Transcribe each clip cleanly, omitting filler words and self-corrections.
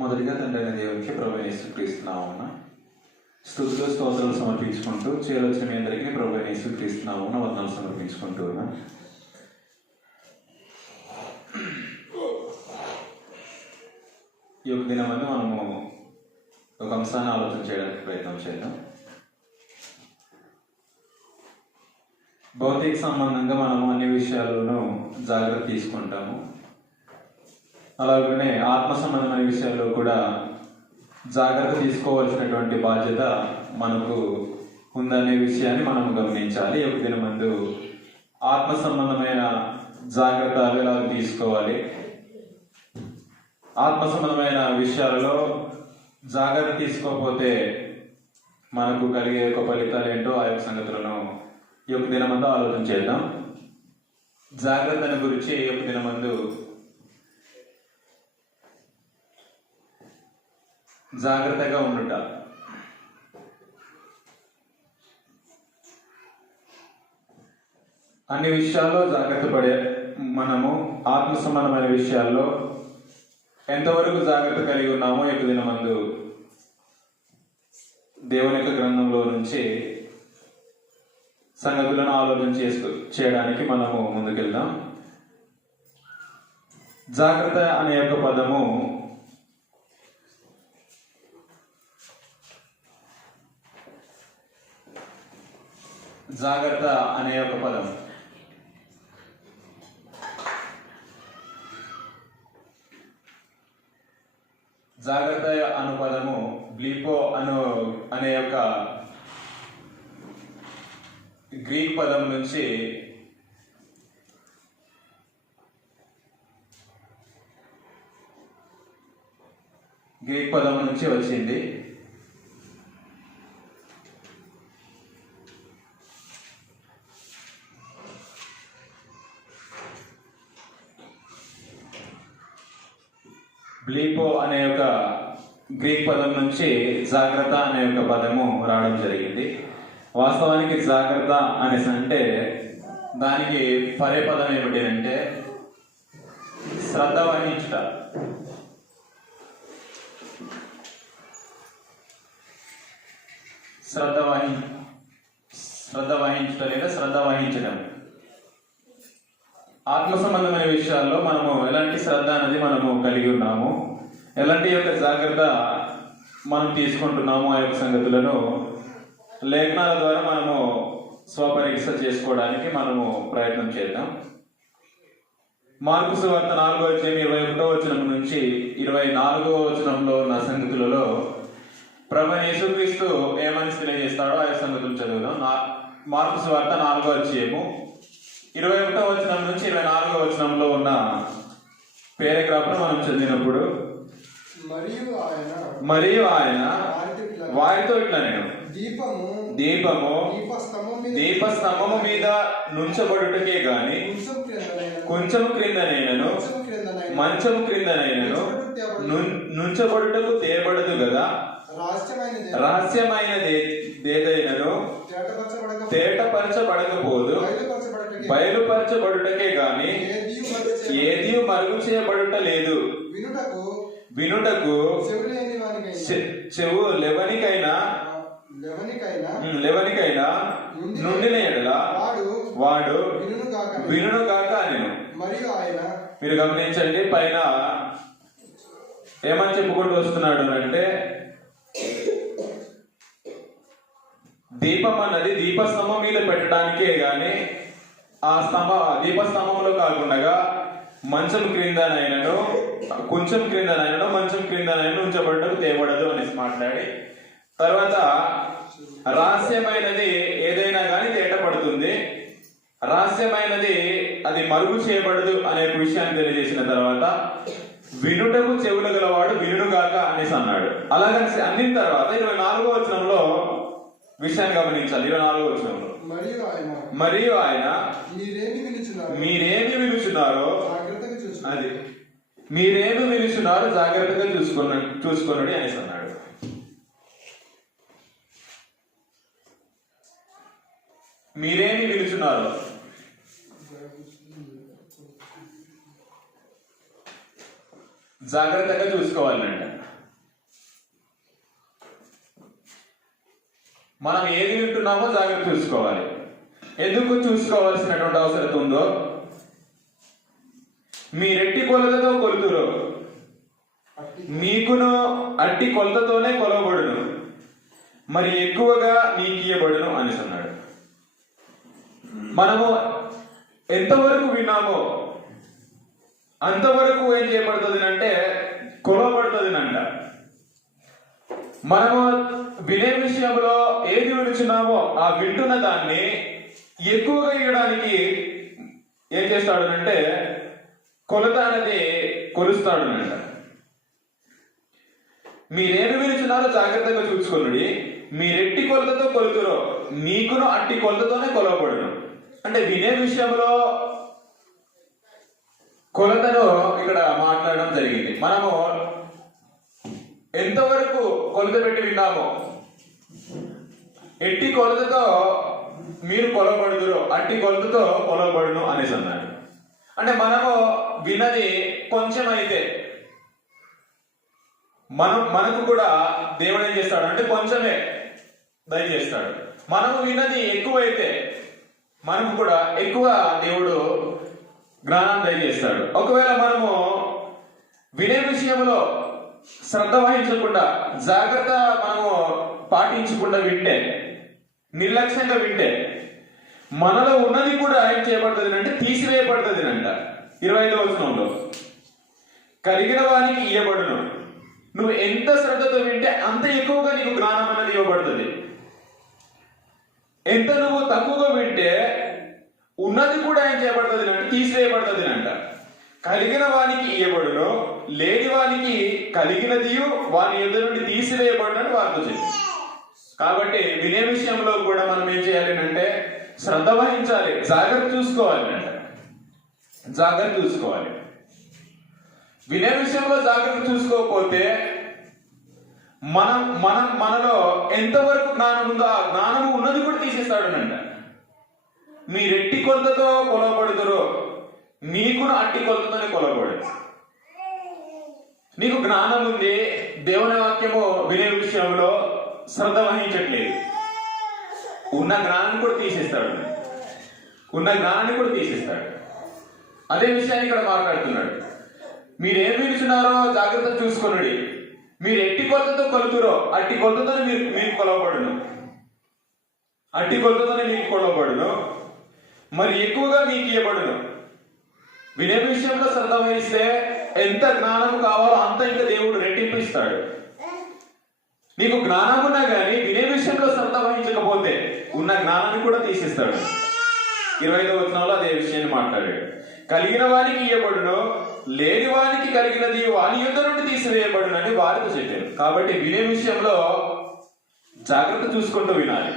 మొదటిగా తండ్రి అయిన దేవునికి ప్రభువైన యేసుక్రీస్తు నామమున స్తుతులు స్తోత్రాలు సమర్పించుకుంటూ చేరొచ్చిన మీ అందరికీ ప్రభువైన యేసుక్రీస్తు నామమున వందనాలు సమర్పించుకుంటూ ఉన్నాం. ఈ యొక్క దినమందు మనము ఒక అంశాన్ని ఆలోచన చేయడానికి ప్రయత్నం చేద్దాం. భౌతిక సంబంధంగా మనము అన్ని విషయాల్లోనూ జాగ్రత్త తీసుకుంటాము. అలాగనే ఆత్మ సంబంధమైన విషయాల్లో కూడా జాగ్రత్త తీసుకోవాల్సినటువంటి బాధ్యత మనకు ఉందనే విషయాన్ని మనం గమనించాలి. ఒక దినమందు ఆత్మ సంబంధమైన జాగ్రత్తలు ఎలా తీసుకోవాలి, ఆత్మ సంబంధమైన విషయాలలో జాగ్రత్త తీసుకోకపోతే మనకు కలిగే ఒక ఫలితాలు ఏంటో ఆ యొక్క సంగతులను ఈ యొక్క దినమందు ఆలోచన చేద్దాం. జాగ్రత్తను గురించి ఈ యొక్క దినమందు జాగ్రత్తగా ఉండుట. అన్ని విషయాల్లో జాగ్రత్త పడే మనము ఆత్మ సంబంధమైన విషయాల్లో ఎంతవరకు జాగ్రత్త కలిగి ఉన్నామో ఈ దినమందు దేవుని యొక్క గ్రంథంలో నుంచి సంగతులను ఆలోచన చేయడానికి మనము ముందుకెళ్దాం. జాగ్రత్త అనే యొక్క పదము జాగ్రత్త అనే ఒక పదం జాగ్రత్త అను పదము బ్లీపో అనే యొక్క గ్రీక్ పదం నుంచి వచ్చింది. బ్లీపో అనే ఒక గ్రీక్ పదం నుంచి జాగ్రత్త అనే ఒక పదము రావడం జరిగింది. వాస్తవానికి జాగ్రత్త అనేసి అంటే దానికి పరే పదం ఏమిటి అంటే శ్రద్ధ వహించుట. శ్రద్ధ వహించుట లేదా శ్రద్ధ వహించడం. ఆత్మ సంబంధమైన విషయాల్లో మనము ఎలాంటి శ్రద్ధ అనేది మనము కలిగి ఉన్నాము, ఎలాంటి యొక్క జాగ్రత్త మనం తీసుకుంటున్నాము ఆ యొక్క సంగతులను లేఖనాల ద్వారా మనము స్వపరీక్ష చేసుకోవడానికి మనము ప్రయత్నం చేద్దాం. మార్కు సువార్త 4వ అధ్యాయం 21వ వచనం నుంచి 24వ వచనంలో ఉన్న సంగతులలో ప్రభువైన యేసుక్రీస్తు ఏమని తెలియజేస్తాడో ఆ సంగతులు చదువుదాం. మార్కు సువార్త 4వ అధ్యాయము 21వ వచనం నుంచి 24వ వచనంలో ఉన్న పేరాగ్రాఫ్ను మనం చదివినప్పుడు మరియు ఆయన వారితో ఇట్లా నేను దీపము దీపస్తంభము మీద నుంచబడుటకే గాని కొంచెం క్రిందనైనను మంచం క్రిందనైనను నుంచబడుటకు తేబడదు కదా. రహస్యమైనది ఏదైనను తేటపరచబడకపోదు, బయలుపరచబడుటకే గాని ఏది మరుగు చేయబడుట లేదు. వినుటకు చెవు లెవనికైనా నుండిన ఎడల వాడు వినుగాక అని. మీరు గమనించండి, పైన ఏమని చెప్పుకుంటూ వస్తున్నాడు అంటే దీపం అన్నది దీపస్తంభం మీద పెట్టడానికే గాని ఆ దీపస్తంభంలో కాకుండా మంచం క్రిందనైనను కొంచెం క్రిందనైనను మంచం క్రిందనైనా ఉంచబడ్డకు తేబడదు అనేసి మాట్లాడి తర్వాత రహస్యమైనది ఏదైనా కానీ తేటపడుతుంది, రహస్యమైనది అది మరుగు చేయబడదు అనే విషయాన్ని తెలియజేసిన తర్వాత వినుటకు చెవులు గలవాడు వినుగాక అనేసి అన్నాడు. అలాగని అన్నిన తర్వాత 24వ వచనంలో విషయాన్ని గమనించాలి. 24వ వచనంలో మరియు ఆయన మీరేమి విలుచున్నారో అది మీరేమి విలుచున్నారో జాగ్రత్తగా చూసుకోండి అనేసి అన్నాడు. మీరేమి విలుచున్నారో జాగ్రత్తగా చూసుకోవాలంట. మనం ఏది వింటున్నామో జాగ్రత్త చూసుకోవాలి. ఎందుకు చూసుకోవాల్సినటువంటి అవసరం ఉందో, మీరెట్టి కొలతతో కొలుతురు మీకును అట్టి కొలతతోనే కొలవబడును, మరి ఎక్కువగా నీకియబడును అని అన్నాడు. మనము ఎంతవరకు విన్నామో అంతవరకు ఏం చేయబడుతుంది అంటే కొలవబడుతుంది అంట. మనము వినే విషయంలో ఏది వినుచున్నామో ఆ వింటున్న దాన్ని ఎక్కువగా ఇవ్వడానికి ఏం చేస్తాడు అంటే కొలత అనేది కొలుస్తాడు అంట. మీరేమి వినుచున్నారో జాగ్రత్తగా చూసుకున్నది, మీరెట్టి కొలతతో కొలుతురో మీకును అట్టి కొలతతోనే కొలవబడును. అంటే వినే విషయంలో కొలతను ఇక్కడ మాట్లాడడం జరిగింది. మనము ఎంతవరకు కొలత పెట్టి విన్నామో, ఎట్టి కొలతతో మీరు కొలబడుదురో అట్టి కొలతతో కొలబడును అనేసి అన్నాడు. అంటే మనము వినది కొంచెం అయితే మనకు కూడా దేవుడు ఏం చేస్తాడు అంటే కొంచెమే దయచేస్తాడు. మనము వినది ఎక్కువైతే మనకు కూడా ఎక్కువ దేవుడు జ్ఞానం దయచేస్తాడు. ఒకవేళ మనము వినే విషయంలో శ్రద్ధ వహించకుండా, జాగ్రత్త మనము పాటించకుండా వింటే, నిర్లక్ష్యంగా వింటే మనలో ఉన్నది కూడా ఏం చేయబడుతుంది అంటే తీసివేయబడుతుంది అంట. 25వ వచనంలో కలిగిన వానికి ఇయ్యబడును. నువ్వు ఎంత శ్రద్ధతో వింటే అంత ఎక్కువగా నీకు జ్ఞానం అనేది ఇవ్వబడుతుంది. ఎంత నువ్వు తక్కువగా వింటే ఉన్నది కూడా ఏం చేయబడుతుంది అంటే తీసివేయబడుతుంది అంట. కలిగిన వానికి ఇయ్యబడును, లేని వానికి కలిగినది వాని ఎదురు నుండి తీసివేయబడునని వారితో చెప్పి. కాబట్టి వినే విషయంలో కూడా మనం ఏం చేయాలి అంటే శ్రద్ధ వహించాలి, జాగ్రత్త చూసుకోవాలి అంట. జాగ్రత్త చూసుకోవాలి. వినే విషయంలో జాగ్రత్త చూసుకోకపోతే మనలో ఎంతవరకు జ్ఞానం ఉందో ఆ జ్ఞానము ఉన్నది కూడా తీసేస్తాడు అంట. మీరెట్టి కొలతతో కొలవబడుతురో నీకును అట్టి కొలతతోనే కొలవబడు. నీకు జ్ఞానం ఉంది, దేవుని వాక్యము వినే విషయంలో శ్రద్ధ వహించట్లేదు, ఉన్న జ్ఞానాన్ని కూడా తీసేస్తాడు. ఉన్న జ్ఞానాన్ని కూడా తీసేస్తాడు. అదే విషయాన్ని ఇక్కడ మాట్లాడుతున్నాడు. మీరేం వినుచున్నారో జాగ్రత్త చూసుకున్నాడు. మీరు ఎట్టి కొలతతో కొలుతురో అట్టి కొలతతోనే మీకు కొలవబడును, అట్టి కొలతతోనే మీకు కొలవబడును, మరి ఎక్కువగా మీకు ఇవ్వబడును. వినే విషయంలో శ్రద్ధ వహిస్తే ఎంత జ్ఞానం కావాలో అంత ఇంకా దేవుడు రెట్టింపు ఇస్తాడు. నీకు జ్ఞానం ఉన్నా కానీ వినే విషయంలో శ్రద్ధ వహించకపోతే ఉన్న జ్ఞానాన్ని కూడా తీసిస్తాడు. 25వ వచనంలో అదే విషయాన్ని మాట్లాడాడు. కలిగిన వానికి ఇవ్వబడును, లేని వానికి కలిగినది వాని యుద్ధ నుండి తీసివేయబడును అని వారితో చెప్పారు. కాబట్టి వినే విషయంలో జాగ్రత్త చూసుకుంటూ వినాలి.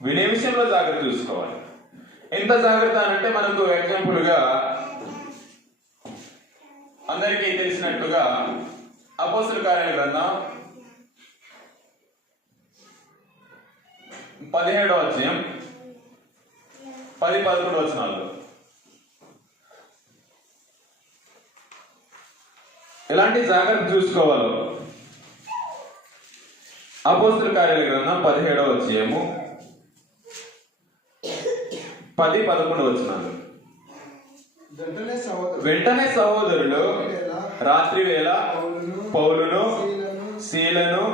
వినే విషయంలో జాగ్రత్త చూసుకోవాలి. ఎంత జాగ్రత్త అంటే మనకు ఎగ్జాంపుల్ గా అందరికీ తెలిసినట్టుగా అపోస్తలుల కార్యాల గ్రంథం 17వ అధ్యాయం 10-11 వచనాలు ఎలాంటి జాగ్రత్త చూసుకోవాలో అపోస్తలుల కార్యాల గ్రంథం 17వ అధ్యాయము 10-11 వచనాలు. వెంటనే సహోదరులు రాత్రి వేళ పౌలును శీలను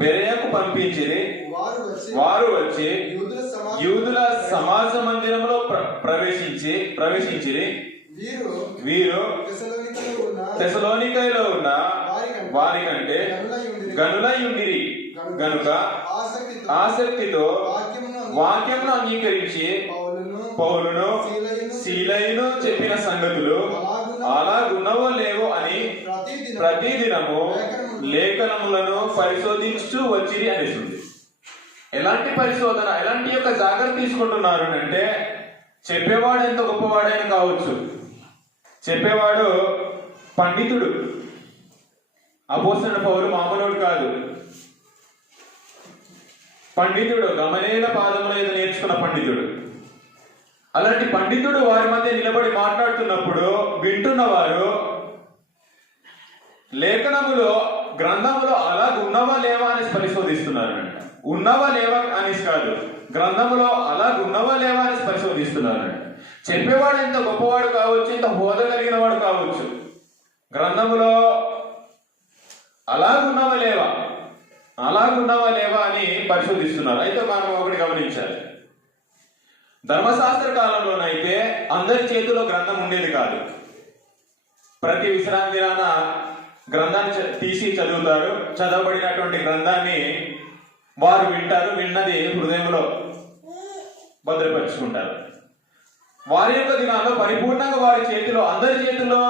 బెరయకు పంపించిరి. వారు వచ్చి యూదుల సమాజ మందిరంలో ప్రవేశించిరి. వీరు తెసలోనికలో ఉన్న వారి కంటే గనులై ఉండిరి గనుక ఆసక్తితో వాక్యమును అంగీకరించి పౌలును శీలయును చెప్పిన సంగతులు అలాగున్నవో లేవో అని ప్రతిదినము లేఖనములను పరిశోధించు వచ్చిరి అనేసింది. ఎలాంటి పరిశోధన, ఎలాంటి యొక్క జాగ్రత్త తీసుకుంటున్నారు అంటే చెప్పేవాడు ఎంత గొప్పవాడైనా కావచ్చు, చెప్పేవాడు పండితుడు. అపోస్తలుడైన పౌలు మామూలుడు కాదు, పండితుడు, గమలీయేల పాదముల మీద నేర్చుకున్న పండితుడు. అలాంటి పండితుడు వారి మధ్య నిలబడి మాట్లాడుతున్నప్పుడు వింటున్నవారు లేఖనములో గ్రంథములో అలాగ ఉన్నవా లేవా అని పరిశోధిస్తున్నారంట. ఉన్నవా లేవా అనేసి కాదు, గ్రంథములో అలాగ ఉన్నవా లేవా అని పరిశోధిస్తున్నారంట. చెప్పేవాడు ఎంత గొప్పవాడు కావచ్చు, ఎంత హోదా కలిగిన వాడు కావచ్చు, గ్రంథములో అలాగున్నవా లేవా అని పరిశోధిస్తున్నారు. అయితే మనం ఒకటి గమనించాలి, ధర్మశాస్త్ర కాలంలోనైతే అందరి చేతిలో గ్రంథం ఉండేది కాదు. ప్రతి విశ్రాంతి దినాన గ్రంథాన్ని తీసి చదువుతారు. చదవబడినటువంటి గ్రంథాన్ని వారు వింటారు, విన్నది హృదయంలో భద్రపరుచుకుంటారు. వారి యొక్క దినాల్లో పరిపూర్ణంగా వారి చేతిలో, అందరి చేతిలో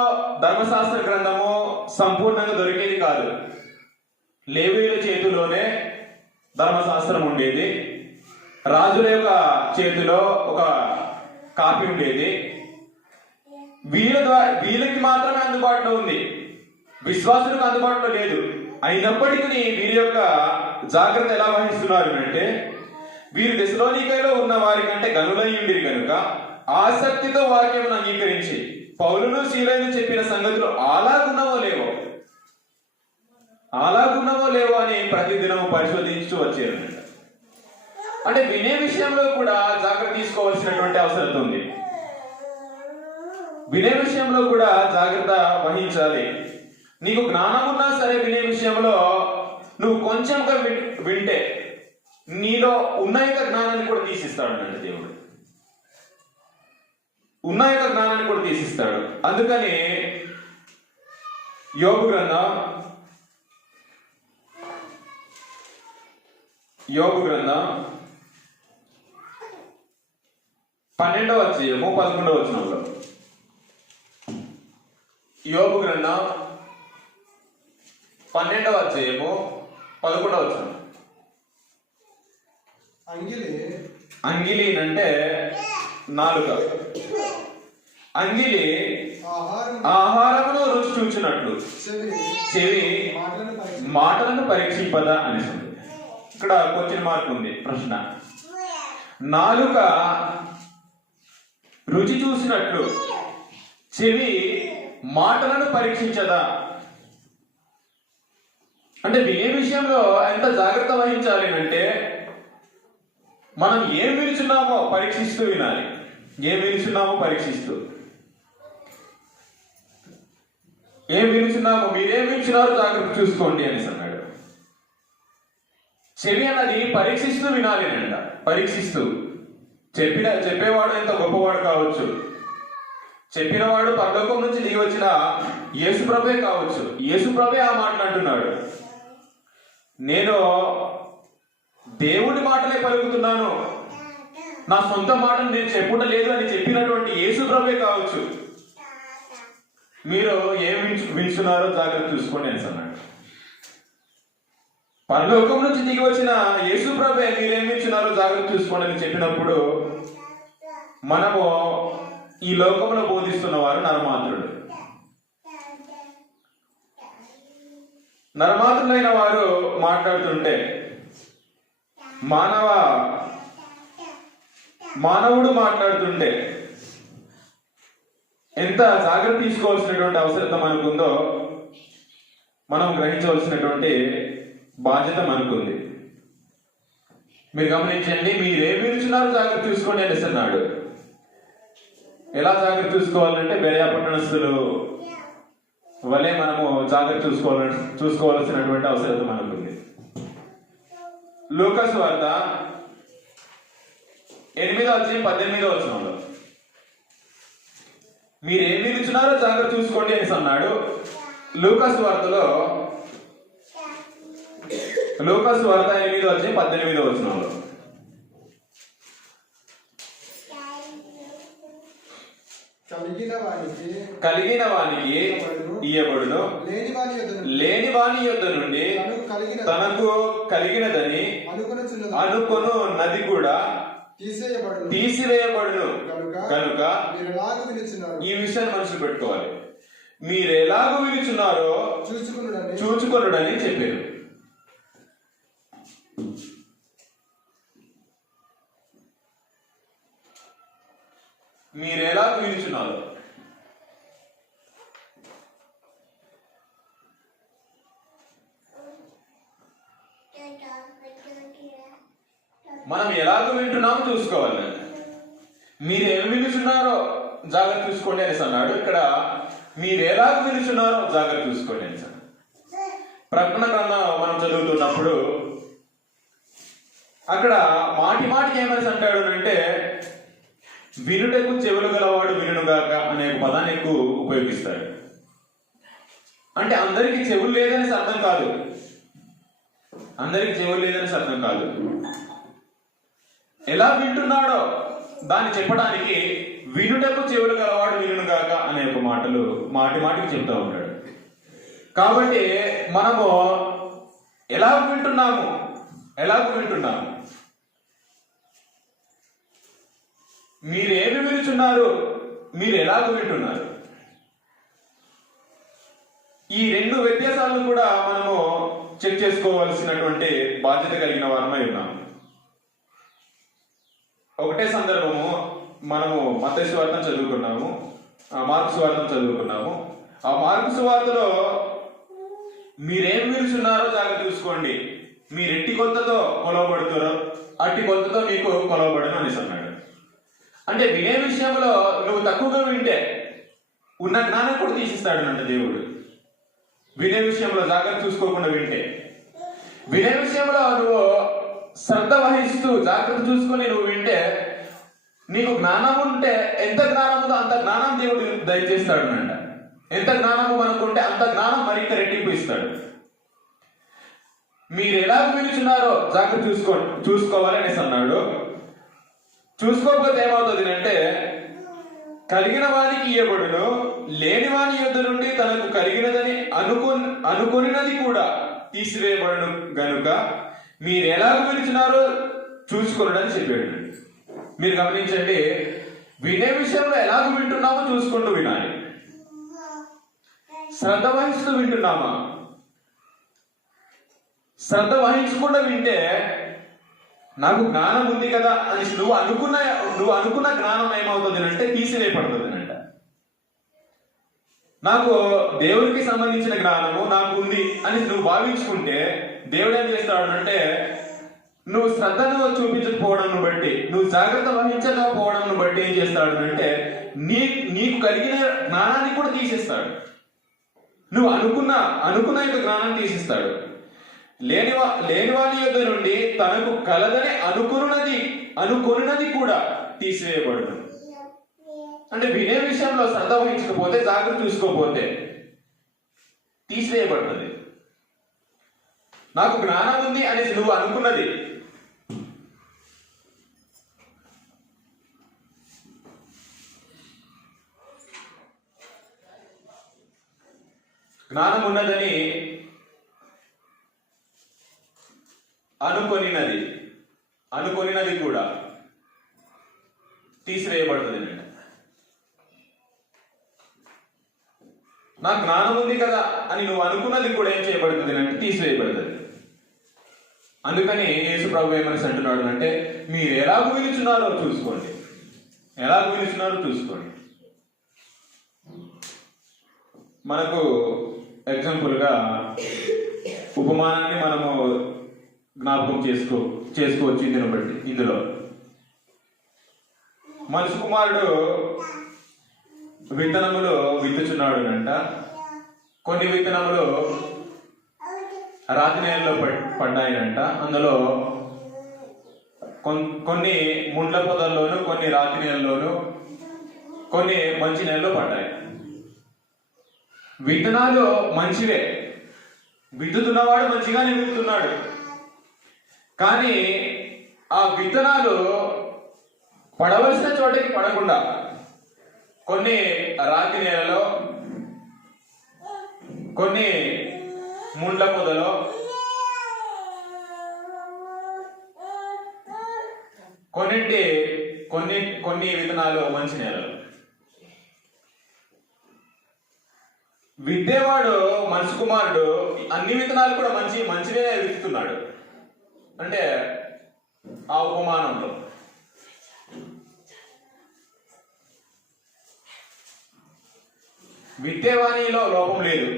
ధర్మశాస్త్ర గ్రంథము సంపూర్ణంగా దొరికేది కాదు. లేవీయుల చేతిలోనే ధర్మశాస్త్రం ఉండేది. రాజుల యొక్క చేతిలో ఒక కాపీ ఉండేది. వీళ్ళకి మాత్రమే అందుబాటులో ఉంది, విశ్వాసులకు అందుబాటులో లేదు. అయినప్పటికీ వీరి యొక్క జాగ్రత్త ఎలా వహిస్తున్నారు అంటే, వీరు దెసలోనికైలో ఉన్న వారి కంటే గనులై ఉండిరి కనుక ఆసక్తితో వాక్యమును అంగీకరించి పౌలును శీలను చెప్పిన సంగతులు అలాగున్నవో లేవో అని ప్రతిదినము పరిశోధించు వచ్చారు. అంటే వినే విషయంలో కూడా జాగ్రత్త తీసుకోవాల్సినటువంటి అవసరం ఉంది. వినే విషయంలో కూడా జాగ్రత్త వహించాలి. నీకు జ్ఞానం ఉన్నా సరే వినే విషయంలో నువ్వు కొంచెంగా వింటే నీలో ఉన్న యొక్క జ్ఞానాన్ని కూడా తీసిస్తాడు అంటే దేవుడు. ఉన్న యొక్క జ్ఞానాన్ని కూడా తీసిస్తాడు. అందుకని యోబు గ్రంథం 12వ అధ్యాయము 11వ వచనంలో, యోబు గ్రంథం 12వ అధ్యాయము 11వ వచనం. అంగిలి అంటే నాలుక. అంగిలి ఆహారమును రుచి చూచినట్లు చెవి మాటలను పరీక్షింపదా అని. ఇక్కడ క్వశ్చన్ మార్క్ ఉంది, ప్రశ్న. నాలుక రుచి చూసినట్లు చెవి మాటలను పరీక్షించదా అంటే వినే విషయంలో ఎంత జాగ్రత్త వహించాలి అంటే, మనం ఏం విలుచున్నామో పరీక్షిస్తూ వినాలి. ఏం విలుచున్నామో పరీక్షిస్తూ, మీరేం విలుచున్నారో జాగ్రత్త చూసుకోండి అనేసి అన్నాడు. చెవి అన్నది పరీక్షిస్తూ వినాలి అంట. పరీక్షిస్తూ చెప్పేవాడు ఎంత గొప్పవాడు కావచ్చు, చెప్పినవాడు పరలోకం నుంచి దిగి వచ్చిన యేసుప్రభే కావచ్చు. యేసుప్రభే ఆ మాటలు అంటున్నాడు, నేను దేవుడి మాటలే పలుకుతున్నాను, నా సొంత మాటలు నేను చెప్పుట లేదు అని చెప్పినటువంటి యేసుప్రభే కావచ్చు. మీరు ఏం వింటున్నారో జాగ్రత్త చూసుకోండి అని అన్నాడు. పరలోకం నుంచి దిగి వచ్చిన యేసుప్రభే మీరేం వింటున్నారో జాగ్రత్త చూసుకోండి అని చెప్పినప్పుడు, మనము ఈ లోకంలో బోధిస్తున్న వారు నరమాత్రులైన వారు మాట్లాడుతుంటే, మానవుడు మాట్లాడుతుంటే ఎంత జాగ్రత్త తీసుకోవాల్సినటువంటి అవసరత మనకుందో మనం గ్రహించవలసినటువంటి బాధ్యత మనకుంది. మీరు గమనించండి, మీరేం విలుచున్నారో జాగ్రత్త చూసుకోండి అనేసి అన్నాడు. ఎలా జాగ్రత్త చూసుకోవాలంటే, బెరయా పట్టణస్థులు వలె మనము జాగ్రత్త చూసుకోవాల్సినటువంటి అవసరం మనకుంది. లూకా సువార్త 8వ అధ్యాయం 18వ వచనంలో, మీరేం విలుచున్నారో జాగ్రత్త చూసుకోండి అనేసి అన్నాడు. లూకా సువార్తలో 8వ అధ్యాయం 18వ వచనంలో, కలిగిన వానికి ఇయ్యబడును, లేని వాని యొద్ద నుండి తనకు కలిగినదని అనుకొను నది కూడా తీసివేయబడును. కనుక ఈ విషయాన్ని మనసులో పెట్టుకోవాలి. మీరు ఎలాగో విలుచున్నారో చూచుకొనుడని చెప్పారు. మీరు ఎలా విలుచున్నారు, మనం ఎలాగ వింటున్నామో చూసుకోవాలి. మీరు ఏమి వినుచున్నారో జాగ్రత్త చూసుకోండి అనేసి అన్నాడు. ఇక్కడ మీరు ఎలాగ వినుచున్నారో జాగ్రత్త చూసుకోండి అనేసి అన్నాడు. ప్రకటన గ్రంథం మనం చదువుతున్నప్పుడు అక్కడ మాటి మాటికి ఏమని అంటాడు అంటే, వినుటకు చెవులు గలవాడు వినుగాక అనే పదాన్ని ఎక్కువ ఉపయోగిస్తాడు. అంటే అందరికీ చెవులు లేదనేసి అర్థం కాదు. అందరికి చెవులు లేదనేసి అర్థం కాదు. ఎలా వింటున్నాడో దాన్ని చెప్పడానికి వినుటకు చెవులు గలవాడు వినుగాక అనే ఒక మాటలు మాటి మాటికి చెప్తా ఉంటాడు. కాబట్టి మనము ఎలా వింటున్నాము, మీరేమి వినుచున్నారు, మీరు ఎలాగ వింటున్నారు, ఈ రెండు వ్యత్యాసాలను కూడా మనము చెక్ చేసుకోవాల్సినటువంటి బాధ్యత కలిగిన వారమై ఉన్నాము. ఒకటే సందర్భము మనము మత్తయి సువార్తను చదువుకున్నాము, మార్కు సువార్తను చదువుకున్నాము. ఆ మార్కు సువార్తలో మీరేం వినుచున్నారో జాగ్రత్త చూసుకోండి, మీరు ఎట్టి కొలతతో కొలవబడుతారో అట్టి కొలతతో మీకు కొలవబడను అనేసి అన్నాడు. అంటే వినే విషయంలో నువ్వు తక్కువగా వింటే ఉన్న జ్ఞానం కూడా తీసిస్తాడు అంట దేవుడు. వినే విషయంలో జాగ్రత్త చూసుకోకుండా వింటే, వినే విషయంలో నువ్వు శ్రద్ధ వహిస్తూ జాగ్రత్త చూసుకొని నువ్వు వింటే, నీకు జ్ఞానం ఉంటే ఎంత జ్ఞానం ఉందో అంత జ్ఞానం దేవుడు దయచేస్తాడు అంట. ఎంత జ్ఞానము మనకుంటే అంత జ్ఞానం మరింత రెట్టింపు ఇస్తాడు. మీరు ఎలా వినుచున్నారో జాగ్రత్త చూసుకోవాలి అనేసి అన్నాడు. చూసుకోకపోతే ఏమవుతుంది అంటే, కలిగిన వానికి ఇయ్యబడును, లేని వాని యొద్ద నుండి తనకు కలిగినదని అనుకొనినది కూడా తీసివేయబడును గనుక మీరు ఎలా వినుచున్నారో చూసుకోనని చెప్పాడు. మీరు గమనించండి, వినే విషయంలో ఎలాగ వింటున్నామో చూసుకుంటూ వినాలి. శ్రద్ధ వహిస్తూ వింటున్నామా? శ్రద్ధ వహించకుండా వింటే, నాకు జ్ఞానం ఉంది కదా అని నువ్వు అనుకున్న జ్ఞానం ఏమవుతుంది అంటే తీసివేయబడుతుంది అంట. నాకు దేవుడికి సంబంధించిన జ్ఞానము నాకు ఉంది అని నువ్వు భావించుకుంటే దేవుడు ఏం చేస్తాడు అంటే, నువ్వు శ్రద్ధను చూపించకపోవడం బట్టి, నువ్వు జాగ్రత్త వహించకపోవడం బట్టి ఏం చేస్తాడు అంటే, నీకు కలిగిన జ్ఞానాన్ని కూడా తీసేస్తాడు. నువ్వు అనుకున్న యొక్క జ్ఞానాన్ని తీసిస్తాడు. లేని వాని యొద్ద నుండి తనకు కలదని అనుకొనినది కూడా తీసివేయబడును. అంటే వినే విషయంలో శ్రద్ధ వహించకపోతే, జాగ్రత్త చూసుకోకపోతే తీసివేయబడుతుంది. నాకు జ్ఞానం ఉంది అనేసి నువ్వు అనుకున్నది జ్ఞానం ఉన్నదని అనుకొనినది కూడా తీసివేయబడుతుంది. నాకు జ్ఞానం ఉంది కదా అని నువ్వు అనుకున్నది కూడా ఏం చేయబడుతుంది అంటే తీసివేయబడుతుంది. అందుకని యేసు ప్రభు ఏమని అంటున్నాడు అంటే, మీరు ఎలాగ వినుచున్నారో చూసుకోండి. మనకు ఎగ్జాంపుల్గా ఉపమానాన్ని మనము జ్ఞాపకం చేసుకోవచ్చు. ఇందులో మనిషి కుమారుడు విత్తనములు విత్తుచున్నాడు అంట. కొన్ని విత్తనములు రాతి నేలలో పడ్డాయనంట. అందులో కొన్ని ముండ్ల పొదల్లోను, కొన్ని రాతి నేలలోను, కొన్ని మంచి నేలలో పడ్డాయి. విత్తనాలు మంచివే, విత్తుతున్నవాడు మంచిగానే విత్తుతున్నాడు. కానీ ఆ విత్తనాలు పడవలసిన చోటకి పడకుండా కొన్ని రాతి నేలలో, కొన్ని ముండ్ల పొదలో, కొన్ని విత్తనాలు మంచి నేలలో. విత్తేవాడు మనిషి కుమారుడు అన్ని విత్తనాలు కూడా మంచివే విత్తుతున్నాడు. అంటే ఆ ఉపమానంలో విత్తేవానిలో లోపం లేదు,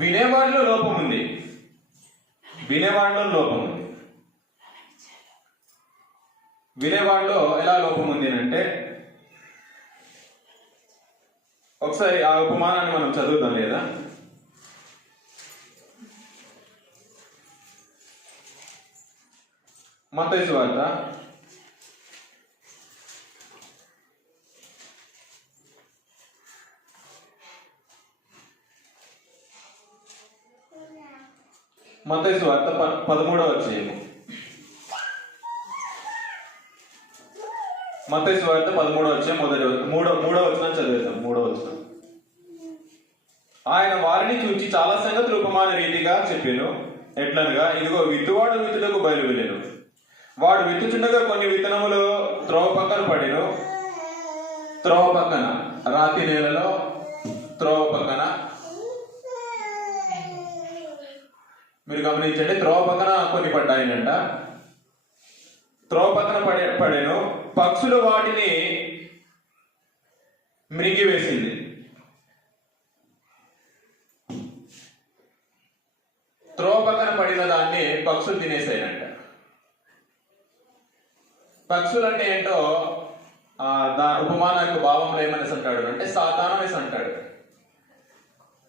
వినేవాడిలో లోపం ఉంది. వినేవాడిలో ఎలా లోపం ఉంది అంటే, ఒకసారి ఆ ఉపమానాన్ని మనం చదువుదాం లేదా? మత్తయి సువార్త 13వ అధ్యాయము. మత్తయి సువార్త 13వ అధ్యాయం మూడవ వచనం చదువుతాం. 3వ వచనం. ఆయన వారిని చూచి చాలా సంగతులు ఉపమాన రీతిగా చెప్పాను. ఎట్లనగా, ఇదిగో విత్తువాడు విత్తుటకు బయలువెళ్ళెను. వాడు విత్తుచుండగా కొన్ని విత్తనములు త్రోవ పక్కన పడెను. త్రోవ పక్కన, రాతి నేలలో త్రోవ పక్కన, మీరు గమనించండి, త్రోవ పక్కన కొన్ని పడ్డాయినంట. త్రోవ పక్కన పడేను. పక్షులు వాటిని మృంగివేసింది. త్రోవ పక్కన పడిన దాన్ని పక్షులు తినేసాయంట. పక్షులు అంటే ఏంటో ఉపమాన యొక్క భావంలో ఏమనేసి అంటాడు అంటే సాతాను అనేసి అంటాడు.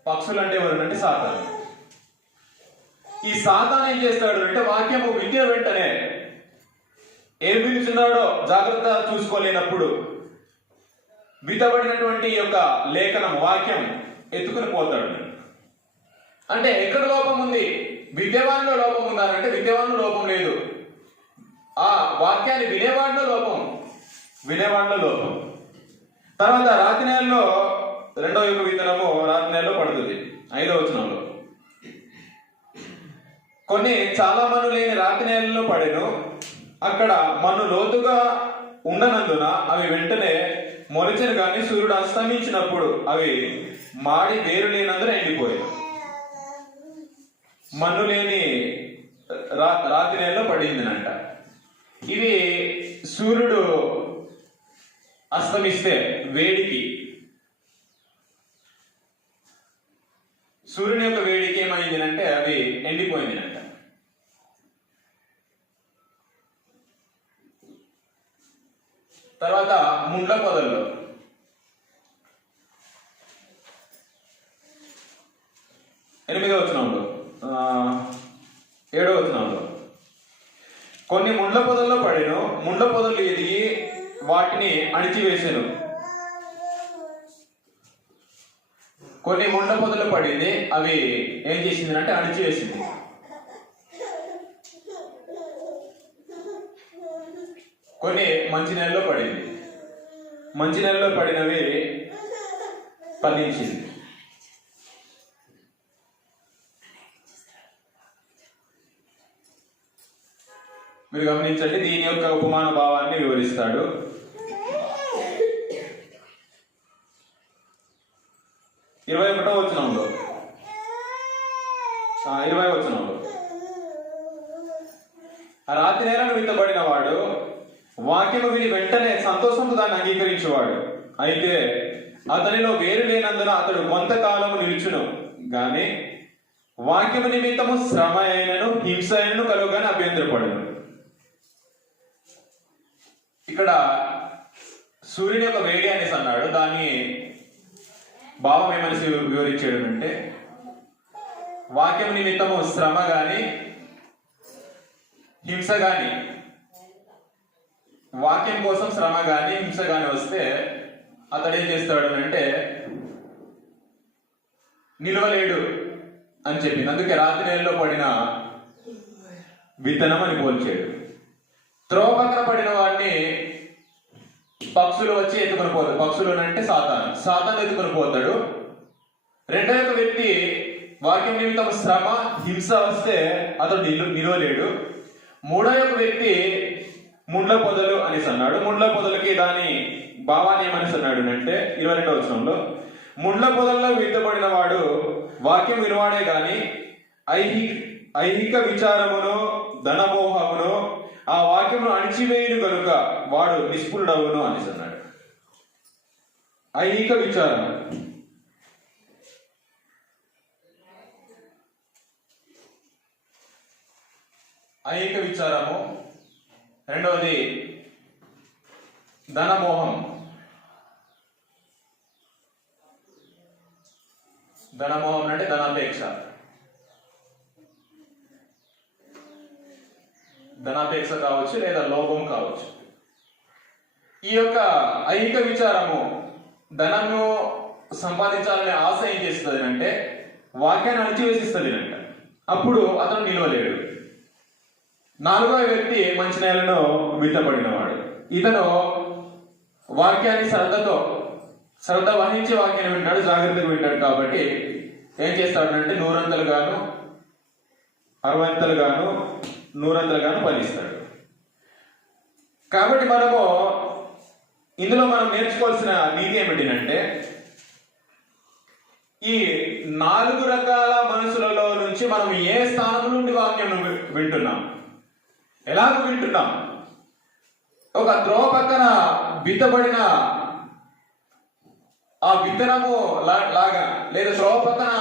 పక్షులు అంటే ఎవరు అంటే సాతాను. ఈ సాతాను ఏం చేస్తాడు అంటే వాక్యము విద్య వెంటనే ఏం విలుచున్నాడో జాగ్రత్త చూసుకోలేనప్పుడు విత్తబడినటువంటి యొక్క లేఖనం వాక్యం ఎత్తుకుని పోతాడు. అంటే ఎక్కడ లోపం ఉంది? విద్యవానిలో లోపం ఉందా అంటే విద్యవానిలో లోపం లేదు. ఆ వాక్యాన్ని వినేవాడిలో లోపం. తర్వాత రాతి నేలలో రెండవ యొక్క విత్తనము రాతి నేలలో పడుతుంది. 5వ వచనంలో, కొన్ని చాలా మన్ను లేని రాతి నేలలో పడెను. అక్కడ మన్ను లోతుగా ఉండనందున అవి వెంటనే మొలిచెను, కానీ సూర్యుడు అస్తమించినప్పుడు అవి మాడి వేరు లేనందున ఎండిపోయాయి. మన్ను లేని రాతి నేలలో పడిందినంట. ఇది సూర్యుడు అస్తమిస్తే వేడికి, సూర్యుని యొక్క వేడికి ఏమైంది అంటే అవి ఎండిపోయిందినంట. తర్వాత ముండ్ల పొదల్లో, 8వ వచనంలో 7వ వచనంలో, కొన్ని ముండ్ల పొదల్లో పడెను. ముండ్ల పొదలు ఎదిగి వాటిని అణిచివేసెను. కొన్ని ముండ్ల పొదలు పడింది, అవి ఏం చేసింది అంటే అణిచివేసింది. కొన్ని మంచి నెలలో పడింది. మంచి నెలలో పడినవి ఫలించింది. మీరు గమనించండి, దీని యొక్క ఉపమాన భావాన్ని వివరిస్తాడు. 21వ వచనంలో, 20వ వచనంలో, ఆ రాతి నేలను విత్తబడిన వాడు వాక్యము విని వెంటనే సంతోషంతో దాన్ని అంగీకరించేవాడు. అయితే అతనిలో వేరు లేనందున అతడు కొంతకాలము నిలుచును, గాని వాక్యము నిమిత్తము శ్రమ అయినను హింస అయినను కలుగుగానే అభ్యంతరపడును. ఇక్కడ సూర్యుని యొక్క వేడి అనేసి అన్నాడు. దాని భావం ఏమనేసి వివరించాడు అంటే, వాక్యం నిమిత్తము శ్రమ గాని హింస గాని, వాక్యం కోసం శ్రమ గాని హింస గాని వస్తే అతడు ఏం చేస్తాడు అంటే నిలవలేడు అని చెప్పింది. అందుకే రాత్రి నేలలో పడిన విత్తనం అని పోల్చాడు. త్రోవ పక్కన పడిన వాడిని పక్షులు వచ్చి ఎత్తుకొని పోతాడు. పక్షులు అంటే సాతాను ఎత్తుకొని పోతాడు. రెండో యొక్క వ్యక్తి వాక్యం నిమిత్తం శ్రమ హింస వస్తే అతడు నిలవలేడు. మూడో యొక్క వ్యక్తి ముండ్ల పొదలు అనేసి అన్నాడు. ముండ్ల పొదలకి దాని భావాన్ని ఏమనేసి అన్నాడు అంటే 22వ వచనంలో, ముండ్ల పొదల్లో విత్తబడిన వాడు వాక్యం వినవాడే గాని ఐహిక విచారమును ధనమోహమును ఆ వాక్యమును అణిచివేయును కనుక వాడు నిష్ఫలుడవును అనేసి అన్నాడు. ఐహిక విచారం, ఐహిక విచారము. రెండవది ధనమోహం. ధనమోహం అంటే ధనాపేక్ష. ధనాపేక్ష కావచ్చు లేదా లోభం కావచ్చు. ఈ యొక్క ఐహిక విచారము ధనము సంపాదించాలనే ఆశ ఏం చేస్తుంది అంటే వాక్యాన్ని అణచివేసిస్తుంది అంట. అప్పుడు అతను నిలవలేడు. 4వ వ్యక్తి మంచి నేలను విత్తబడినవాడు. ఇతను వాక్యాన్ని శ్రద్ధ వహించి వాక్యాన్ని వింటాడు, జాగ్రత్తగా వింటాడు. కాబట్టి ఏం చేస్తాడంటే 100 గాను 60 గాను 100 గాను ఫలిస్తాడు. కాబట్టి మనము ఇందులో మనం నేర్చుకోవాల్సిన నీతి ఏమిటంటే ఈ 4 రకాల మనసులలో నుంచి మనం ఏ స్థానం నుండి వాక్యం వింటున్నాం, ఎలాగ వింటున్నాం. ఒక త్రోవ పక్కన విత్తబడిన ఆ విత్తనము లాగా లేదా త్రోవ పక్కన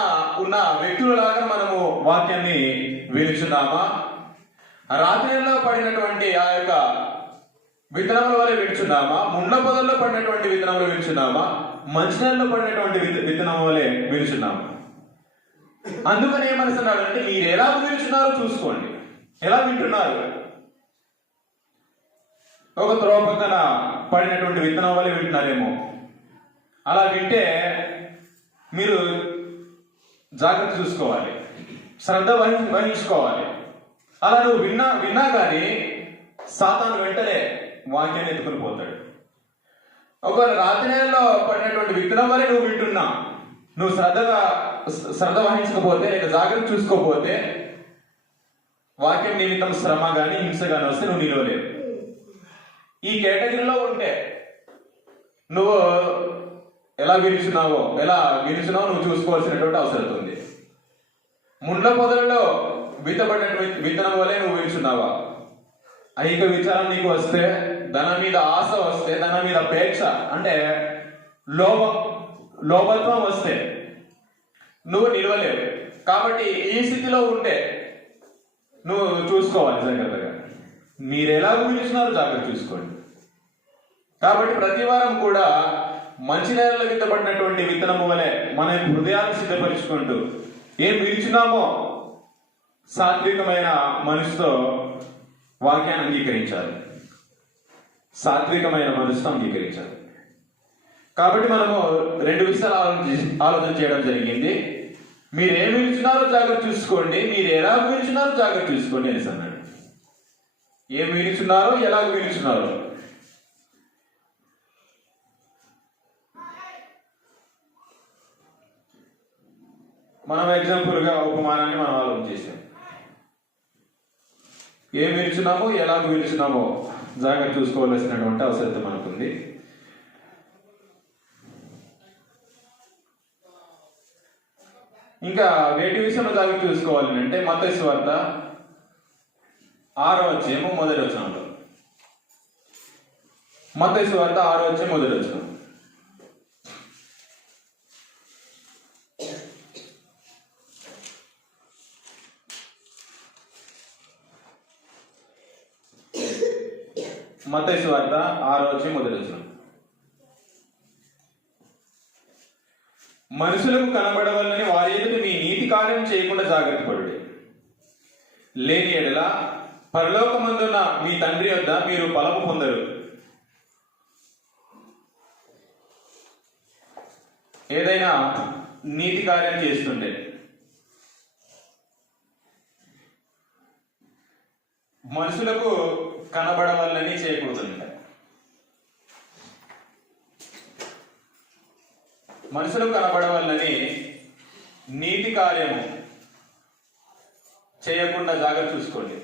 ఉన్న వ్యక్తుల లాగా మనము వాక్యాన్ని వినుచున్నామా? రాత్రిలో పడినటువంటి ఆ యొక్క విత్తనముల వల్ల వినుచున్నామా? ముండ్ల పొదల్లో పడినటువంటి విత్తనములు వినుచున్నామా? మంచినీళ్ళలో పడినటువంటి విత్తనం వలె వినుచున్నామా? అందుకని ఏమనిస్తున్నాడు అంటే మీరు ఎలా వినుచున్నారో చూసుకోండి, ఎలా వింటున్నారు. ఒక త్రోవ పక్కన పడినటువంటి విత్తనం వల్ల వింటున్నారేమో. అలా వింటే మీరు జాగ్రత్త చూసుకోవాలి, శ్రద్ధ వహించుకోవాలి. అలా నువ్వు విన్నా కానీ సాతాను వెంటనే వాక్యాన్ని ఎత్తుకుని పోతాడు. ఒకవేళ రాత్రి నెలలో పడినటువంటి విత్తనం వల్ల నువ్వు వింటున్నా, నువ్వు శ్రద్ధ వహించకపోతే లేదా జాగ్రత్త చూసుకోకపోతే వాక్యం నిమిత్తం శ్రమ కానీ హింస కానీ వస్తే నువ్వు నిలవలేవు. ఈ కేటగిరీలో ఉంటే నువ్వు ఎలా వినుచున్నావో నువ్వు చూసుకోవాల్సినటువంటి అవసరం ఉంది. ముండ్ల పొదలలో విత్తబడినటువంటి విత్తనం వల్లే నువ్వు వినుచున్నావా? ఐహిక విచారం నీకు వస్తే, ధనం మీద ఆశ వస్తే, ధనం మీద అపేక్ష అంటే లోభత్వం వస్తే నువ్వు నిలవలేవు. కాబట్టి ఈ స్థితిలో ఉంటే నువ్వు చూసుకోవాలి జాగ్రత్తగా. మీరు ఎలా వినుచున్నారో జాగ్రత్త చూసుకోండి. కాబట్టి ప్రతి వారం కూడా మంచి నేలలో విత్తబడినటువంటి విత్తనము వలె మన హృదయాన్ని సిద్ధపరుచుకుంటూ ఏం వినుచున్నామో సాత్వికమైన మనసుతో వాక్యాన్ని అంగీకరించాలి. కాబట్టి మనము 2 విషయాలు ఆలోచన చేయడం జరిగింది. మీరు ఏం వినుచున్నారో జాగ్రత్త చూసుకోండి, మీరు ఎలా వినుచున్నారో జాగ్రత్త చూసుకోండి అనేసి అన్నాడు. ఏం వినుచున్నారో ఎలాగ వినుచున్నారో. మనం ఎగ్జాంపుల్గా ఉపమానాన్ని మనం ఆలోచన చేసాం. ఏం వినుచున్నామో ఎలాగ వినుచున్నామో జాగ్రత్త చూసుకోవాల్సినటువంటి అవసరం మనకుంది. ఇంకా వేటి విషయంలో జాగ్రత్త చూసుకోవాలి అంటే మత్తయి సువార్త 6వ అధ్యాయము 1వ వచనంలో. మత్తయి సువార్త 6వ అధ్యాయం 1వ వచనం. మత్తయి సువార్త 6వ అధ్యాయం 1వ వచనం. మనుషులకు కనబడవలని వారి ఎదుట మీ నీతి కార్యం చేయకుండా జాగ్రత్త పడుడి. లేని ఎడల పరలోకమందున్న మీ తండ్రి వద్ద మీరు ఫలము పొందరు. ఏదైనా నీతి కార్యం చేస్తుంటే మనుషులకు కనబడవలని చేయకూడదంట. మనుషులకు కనబడవలని నీతి కార్యము చేయకుండా జాగ్రత్త చూసుకోండి.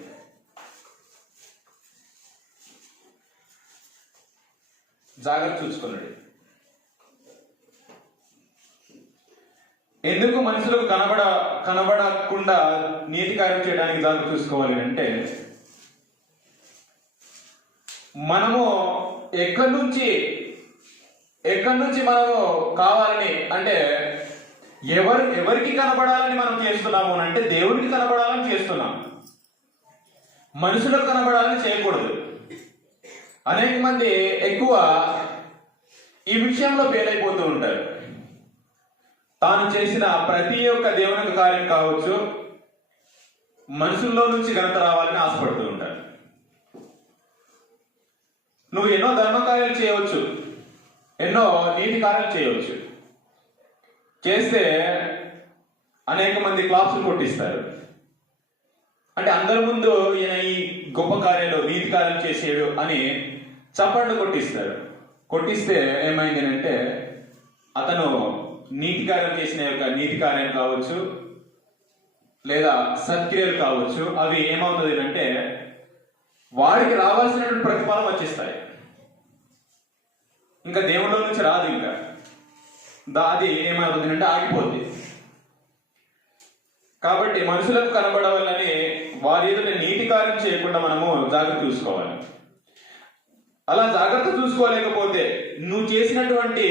ఎందుకు మనుషులకు కనబడకుండా నీతి కార్యం చేయడానికి జాగ్రత్త చూసుకోవాలి అంటే మనము ఎక్కడి నుంచి మనము కావాలని అంటే ఎవరికి కనబడాలని మనం చేస్తున్నాము అంటే దేవుడికి కనబడాలని చేస్తున్నాం. మనుషులకు కనబడాలని చేయకూడదు. అనేక మంది ఎక్కువ ఈ విషయంలో ఫెయిల్ అయిపోతూ ఉంటారు. తాను చేసిన ప్రతి ఒక్క దేవుని కార్యం కావచ్చు, మనుషుల్లో నుంచి ఘనత రావాలని ఆశపడుతూ ఉంటారు. నువ్వు ఎన్నో ధర్మ కార్యాలు చేయవచ్చు, ఎన్నో నీతి కార్యాలు చేయవచ్చు. చేస్తే అనేక మంది క్లాప్స్ కొట్టిస్తారు. అంటే అందరి ముందు ఈయన ఈ గొప్ప కార్యాలు నీతి కార్యాలు చేసేడు అని చప్పట్లు కొట్టిస్తారు. కొట్టిస్తే ఏమైంది అంటే అతను నీతి కార్యం చేసిన యొక్క నీతి కార్యం కావచ్చు లేదా సత్క్రియలు కావచ్చు, అవి ఏమవుతుంది అంటే వాడికి రావాల్సినటువంటి ప్రతిఫలం వచ్చేస్తాయి. ఇంకా దేవుళ్ళ నుంచి రాదు. ఇంకా అది ఏమవుతుంది అంటే ఆగిపోద్ది. కాబట్టి మనుషులకు కనబడవాలని వారి ఎదుట నీతి కార్యం చేయకుండా మనము జాగ్రత్త చూసుకోవాలి. అలా జాగ్రత్త చూసుకోలేకపోతే నువ్వు చేసినటువంటి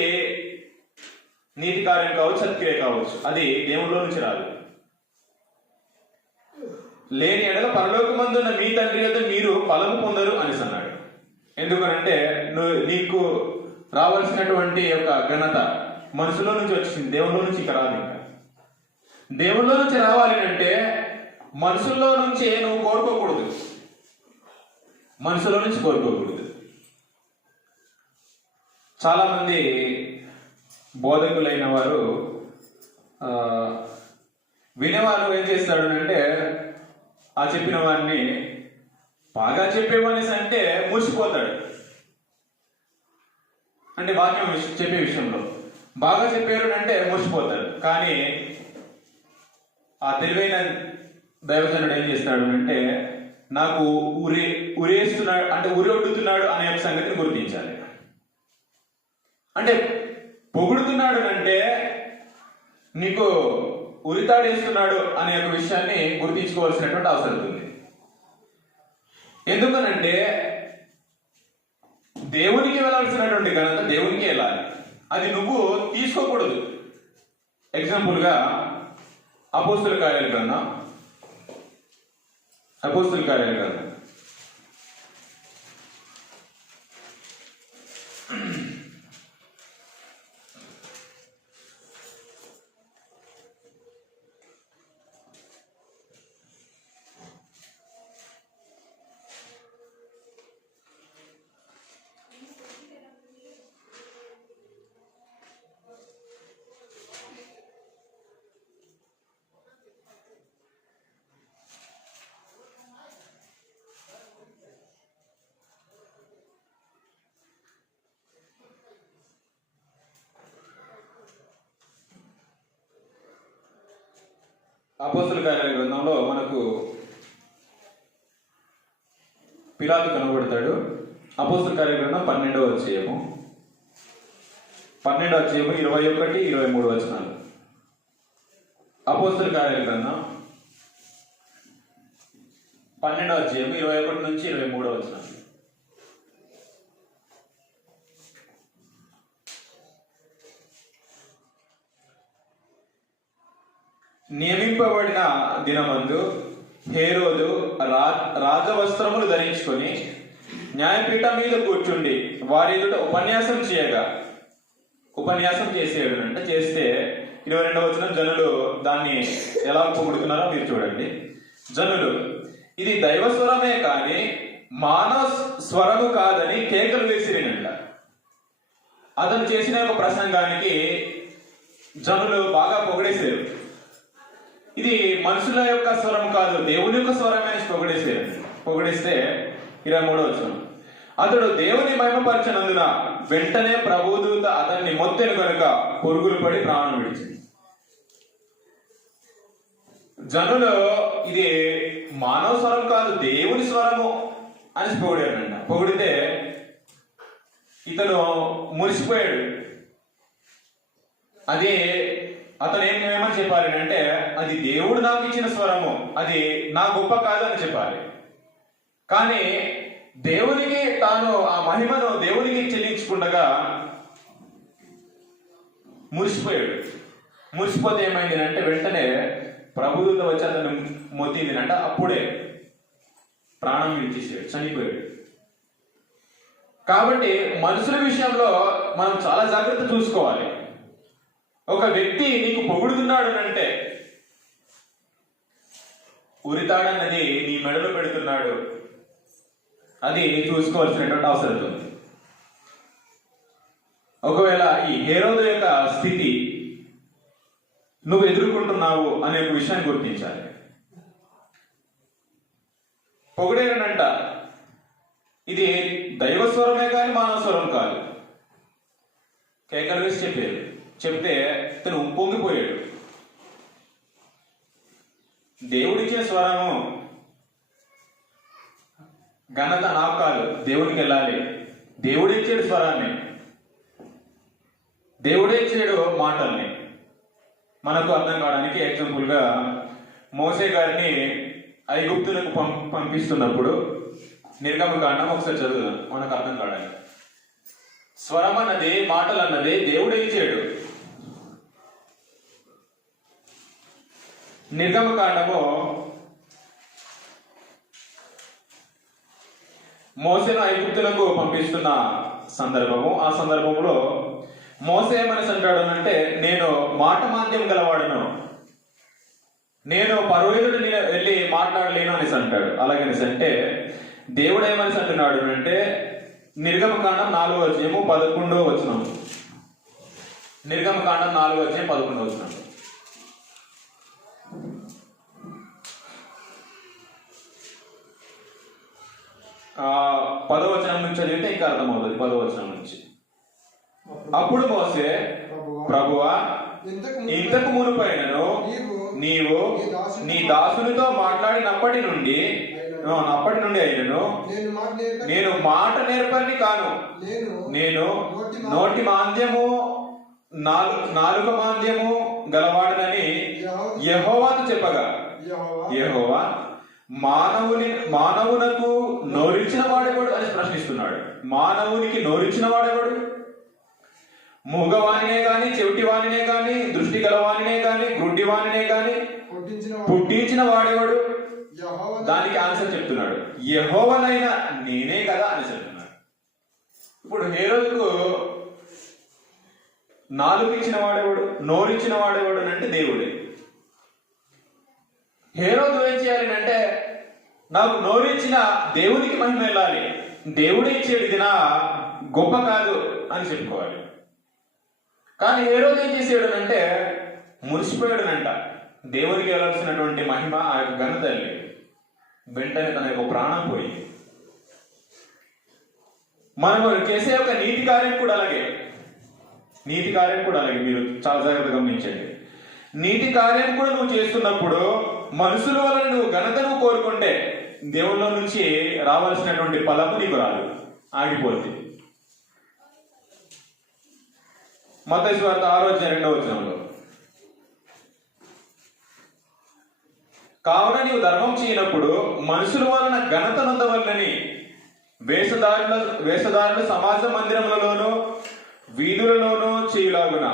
నీతి కార్యం కావచ్చు, సత్క్రియ కావచ్చు, అది దేవుళ్ళ నుంచి రాదు. లేని ఎడల పరలోకమందున్న మీ తండ్రి వద్ద మీరు ఫలము పొందరు అనేసి అన్నాడు. ఎందుకనంటే నీకు రావాల్సినటువంటి యొక్క ఘనత మనుషుల నుంచి వచ్చింది, దేవుళ్ళ నుంచి ఇక రాదు. ఇంకా దేవుళ్ళ నుంచి రావాలి అంటే మనుషుల్లో నుంచి నువ్వు కోరుకోకూడదు, మనుషుల నుంచి కోరుకోకూడదు. చాలా మంది బోధకులైన వారు వినేవారు ఏం చేస్తాడు అంటే ఆ చెప్పిన వారిని బాగా చెప్పేవానిసి అంటే మురిసిపోతాడు. అంటే వాక్యం చెప్పే విషయంలో బాగా చెప్పారు అంటే మురిసిపోతాడు. కానీ ఆ తెలివైన దైవజనుడు ఏం చేస్తాడు అంటే నాకు ఉరేస్తున్నాడు అంటే ఉరొడ్డుతున్నాడు అనే సంగతిని గుర్తించాలి. అంటే పొగుడుతున్నాడు అంటే నీకు ఉరితాడేస్తున్నాడు అనే ఒక విషయాన్ని గుర్తించుకోవాల్సినటువంటి అవసరం ఉంది. ఎందుకనంటే దేవునికి వెళ్ళాల్సినటువంటి ఘనత దేవునికి వెళ్ళాలి, అది నువ్వు తీసుకోకూడదు. ఎగ్జాంపుల్గా అపోస్తుల కార్యాల గ్రంథం అపోస్తుల కార్యాల గ్రంథంలో మనకు పిలాతు కనబడతాడు. అపోస్తుల కార్యాల గ్రంథం 12వ అధ్యాయము 21, 23 వచనాలు. అపోస్తుల కార్యాల గ్రంథం 12వ అధ్యాయము 21 నుంచి 23 వచనాలు. నియమింపబడిన దినమందు హేరోదు రాజవస్త్రములు ధరించుకొని న్యాయపీఠం మీద కూర్చుండి వారి ఎదుట ఉపన్యాసం చేసేడు అంటే చేస్తే 22వ వచనం, జనులు దాన్ని ఎలా పొగుడుతున్నారో మీరు చూడండి. జనులు ఇది దైవ స్వరమే కానీ మానవ స్వరము కాదని కేకలు వేసిరినంట. అతను చేసిన ఒక ప్రసంగానికి జనులు బాగా పొగిడేశారు. ఇది మనుషుల యొక్క స్వరం కాదు, దేవుని యొక్క స్వరమే పొగిడిస్తే 23వ వచనం, అతడు దేవుని మహిమపరచనందున వెంటనే ప్రభుదూత అతన్ని మొత్తెను కనుక పొరుగులు పడి ప్రాణం విడిచింది. జనులు ఇది మానవ స్వరం కాదు దేవుని స్వరము అని పొగిడాడంట. పొగిడితే ఇతను మురిసిపోయాడు. అది అతను ఏమని చెప్పాలి అంటే అది దేవుడు నాకు ఇచ్చిన స్వరము, అది నా గొప్ప కాదు అని చెప్పాలి. కానీ దేవునికి తాను ఆ మహిమను దేవునికి చెల్లించుకుండగా మురిసిపోయాడు. మురిసిపోతే ఏమైంది అంటే వెంటనే ప్రభుదూత వచ్చి అతను మొత్తింది అంటే అప్పుడే ప్రాణం విడిచేసాడు, చనిపోయాడు. కాబట్టి మనుషుల విషయంలో మనం చాలా జాగ్రత్త చూసుకోవాలి. ఒక వ్యక్తి నీకు పొగుడుతున్నాడు అంటే, ఉరితాడన్నది నీ మెడలో పెడుతున్నాడు, అది చూసుకోవాల్సినటువంటి అవసరం ఉంది. ఒకవేళ ఈ హేరోదు యొక్క స్థితి నువ్వు ఎదుర్కొంటున్నావు అనే ఒక విషయాన్ని గుర్తించాలి. పొగిడేరనంట, ఇది దైవ స్వరమే కానీ మానవ స్వరం కాదు. కేకలు వేసి చెప్తే తను పొంగిపోయాడు. దేవుడిచ్చే స్వరము ఘనత నాకు కాదు, దేవుడికి వెళ్ళాలి. దేవుడే ఇచ్చాడు స్వరాన్ని, దేవుడే ఇచ్చాడు మాటల్ని. మనకు అర్థం కావడానికి ఎగ్జాంపుల్ గా మోసే గారిని ఐగుప్తులకు పంపిస్తున్నప్పుడు నిర్గమకాండం ఒకసారి చదువుదాం, మనకు అర్థం కావడానికి. స్వరం అన్నది, మాటలు అన్నది దేవుడే ఇచ్చాడు. నిర్గమకాండము మోసేను ఐగుప్తులకు పంపిస్తున్న సందర్భము. ఆ సందర్భంలో మోసే ఏమని అంటాడు అంటే, నేను మాట మాంద్యం గలవాడను, నేను పరువెదుడు వెళ్ళి మాట్లాడలేను అనేసి అంటాడు. అలాగనేసి అంటే దేవుడు ఏమని అంటున్నాడు అంటే, నిర్గమకాండం 4:11. నిర్గమకాండం 4:11. 10వ వచనం నుంచి చదివితే ఇంకా అర్థమవుతుంది. 10వ వచనం నుంచి, అప్పుడు మోసే, ప్రభువా, ఇంతకు మునుపైనను నీవు నీ దాసునితో మాట్లాడినప్పటి నుండి అయినను నేను మాట నేర్పని కాను, నేను నోటి మాంద్యము నాలుక మాంద్యము గలవాడనని యెహోవాతో చెప్పగా, యెహోవా మానవునకు నోరిచ్చిన వాడెవడు అని ప్రశ్నిస్తున్నాడు. మానవునికి నోరిచ్చిన వాడెవడు? మూగవాణినే గాని, చెవిటివాణినే గాని, దృష్టి గలవాణినే గాని, గుడ్డివాణినే గాని పుట్టించిన వాడెవడు? దానికి ఆన్సర్ చెప్తున్నాడు, యెహోవానైనా నేనే కదా అని చెప్తున్నాడు. ఇప్పుడు హేరోదుకు నాలుగు ఇచ్చిన వాడేవాడు, నోరిచ్చిన వాడేవాడు అంటే దేవుడే. హేరోదు ఏం చేయాలి అంటే, నాకు నోరిచ్చిన దేవునికి మహిమ వెళ్ళాలి, దేవుడే ఇచ్చేది ఇది నా గొప్ప కాదు అని చెప్పుకోవాలి. కానీ హేరోదు ఏం చేసాడు అంటే, మురిసిపోయాడునంట. దేవునికి వెళ్ళాల్సినటువంటి మహిమ, ఆ యొక్క ఘనత వెళ్ళి వెంటనే తన యొక్క ప్రాణం పోయింది. మనం చేసే ఒక నీతి కార్యం కూడా అలాగే. మీరు చాలా జాగ్రత్తగా గమనించండి. నీతి కార్యం కూడా నువ్వు చేస్తున్నప్పుడు మనుషుల వల్ల నువ్వు ఘనతను కోరుకుంటే దేవుళ్ళ నుంచి రావాల్సినటువంటి ఫలము నీకు రాదు, ఆగిపోతుంది. మత్తయి సువార్త 6:2. కావున నీవు ధర్మం చేయనప్పుడు మనుషుల వలన ఘనత నొందవలనని వేషధారుల సమాజ మందిరములలోనూ వీధులలోనూ చేయులాగున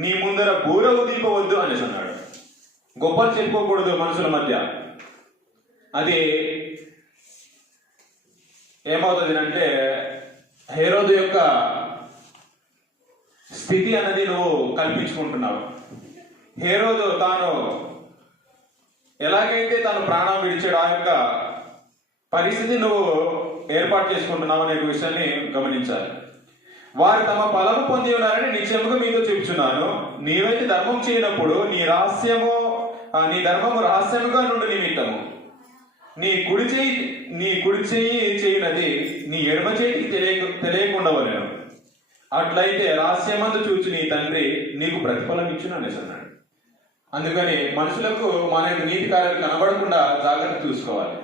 నీ ముందర బూర ఊదింపవద్దు అనేసి అన్నాడు. గొప్పలు చెప్పుకోకూడదు మనుషుల మధ్య. అది ఏమవుతుంది అంటే, హేరోదు యొక్క స్థితి అన్నది నువ్వు కల్పించుకుంటున్నావు. హేరోదు తాను ఎలాగైతే తను ప్రాణం విడిచాడు, ఆ యొక్క పరిస్థితి నువ్వు ఏర్పాటు చేసుకుంటున్నావు అనే విషయాన్ని గమనించాలి. వారు తమ ఫలము పొంది ఉన్నారని నిశ్చయముగా మీతో చెప్తున్నాను. నీవైతే ధర్మం చేయనప్పుడు నీ ధర్మము రహస్యముగా నుండి నిమిత్తము నీ కుడి చెయ్యి చేయనది నీ ఎడమ చేతికి తెలియకుండా వలెను. అట్లయితే రహస్యమందు చూచి నీ తండ్రి నీకు ప్రతిఫలం ఇచ్చును అనేసి అన్నాడు. అందుకని మనుషులకు మన యొక్క నీతి కార్యాలు కనబడకుండా జాగ్రత్త చూసుకోవాలి.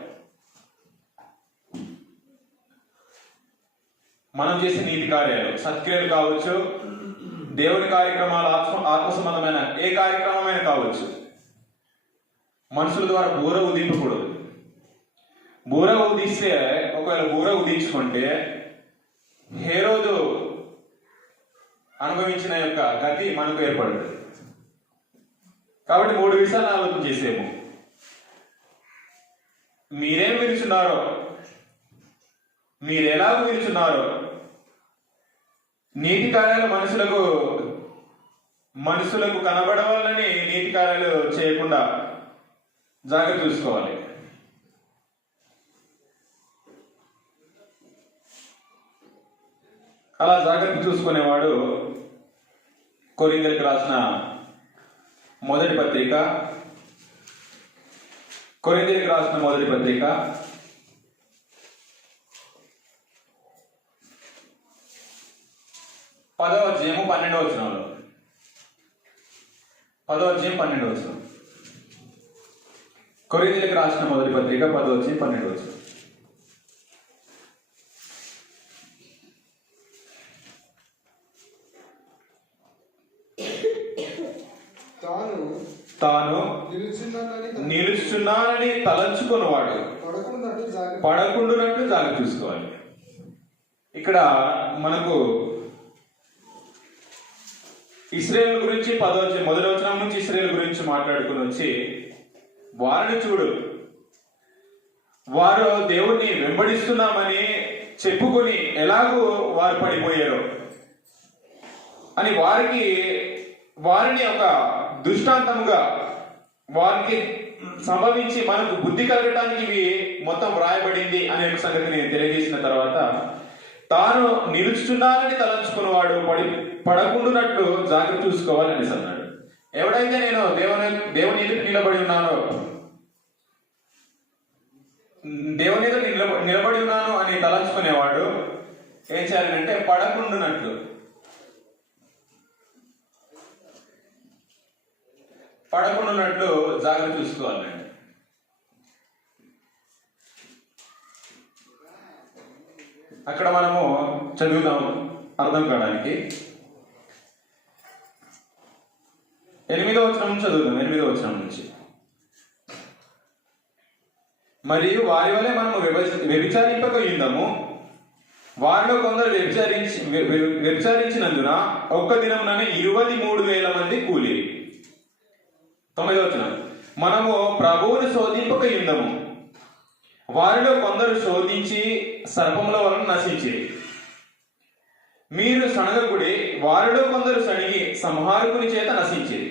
మనం చేసే నీతి కార్యాలు, సత్క్రియలు కావచ్చు, దేవుని కార్యక్రమాలు, ఆత్మ సంబంధమైన ఏ కార్యక్రమమైనా కావచ్చు, మనుషుల ద్వారా బూర ఉదింపకూడదు. బూర ఉదిస్తే, ఒకవేళ బూర ఉదించుకుంటే హేరోదు అనుభవించిన యొక్క గతి మనకు ఏర్పడుతుంది. కాబట్టి 3 విషయాలు ఆలోచన చేసేము. మీరేం విలుచున్నారో, మీరు ఎలాగో విలుచున్నారో నీతి కార్యాలు మనుషులకు కనబడవాలని నీతి కార్యాలు చేయకుండా జాగ్రత్త చూసుకోవాలి. అలా జాగ్రత్త చూసుకునేవాడు కొరింథీయులకు రాసిన మొదటి పత్రిక 10వ అధ్యాయము 12వ వచనంలో 10వ అధ్యాయం 12వ వచనం. కొరింథీయులకు రాసిన మొదటి పత్రిక 10వ అధ్యాయం 12వ వచనం. తాను నిలుచున్నానని తలంచుకున్నవాడు పడకుండునట్లు జాగ్రత్త చూసుకోవాలి. ఇక్కడ మనకు ఇశ్రాయేలు గురించి మొదటి వచనం నుంచి ఇశ్రాయేలు గురించి మాట్లాడుకుని వచ్చి, వారిని చూడు, వారు దేవుణ్ణి వెంబడిస్తున్నామని చెప్పుకొని ఎలాగూ వారు పడిపోయారో అని వారిని ఒక దృష్టాంతముగా వారికి సంభవించి మనకు బుద్ధి కలగటానికి ఇవి మొత్తం వ్రాయబడింది అనే సంగతిని తెలియజేసిన తర్వాత, తాను నిలుచున్నానని తలంచుకున్నవాడు పడకుండునట్లు జాగ్రత్త చూసుకోవాలని అన్నాడు. ఎవడైతే నేను దేవుని ఎదుట నిలబడి ఉన్నానో, దేవుని ఎదుట నిలబడి ఉన్నాను అని తలంచుకునేవాడు ఏం చేయాలంటే పడకుండునట్లు జాగ్రత్త చూసుకోవాలండి. అక్కడ మనము చదువుదాం అర్థం కావడానికి. 8వ వచనం చదువుదాం. 8వ వచనం నుంచి, మరియు వారి వలె మనము వ్యభిచారింపక యుందము, వారిలో కొందరు వ్యభిచారించినందున ఒక్క దినముననే 23,000 మంది కూలిరి. 9వ వచనం, మనము ప్రభువుని శోధింపక యుందము, వారిలో కొందరు శోధించి సర్పముల వలన నశించిరి. మీరు సణగకుడి, వారిలో కొందరు సణిగి సంహారకుని చేత నశించిరి.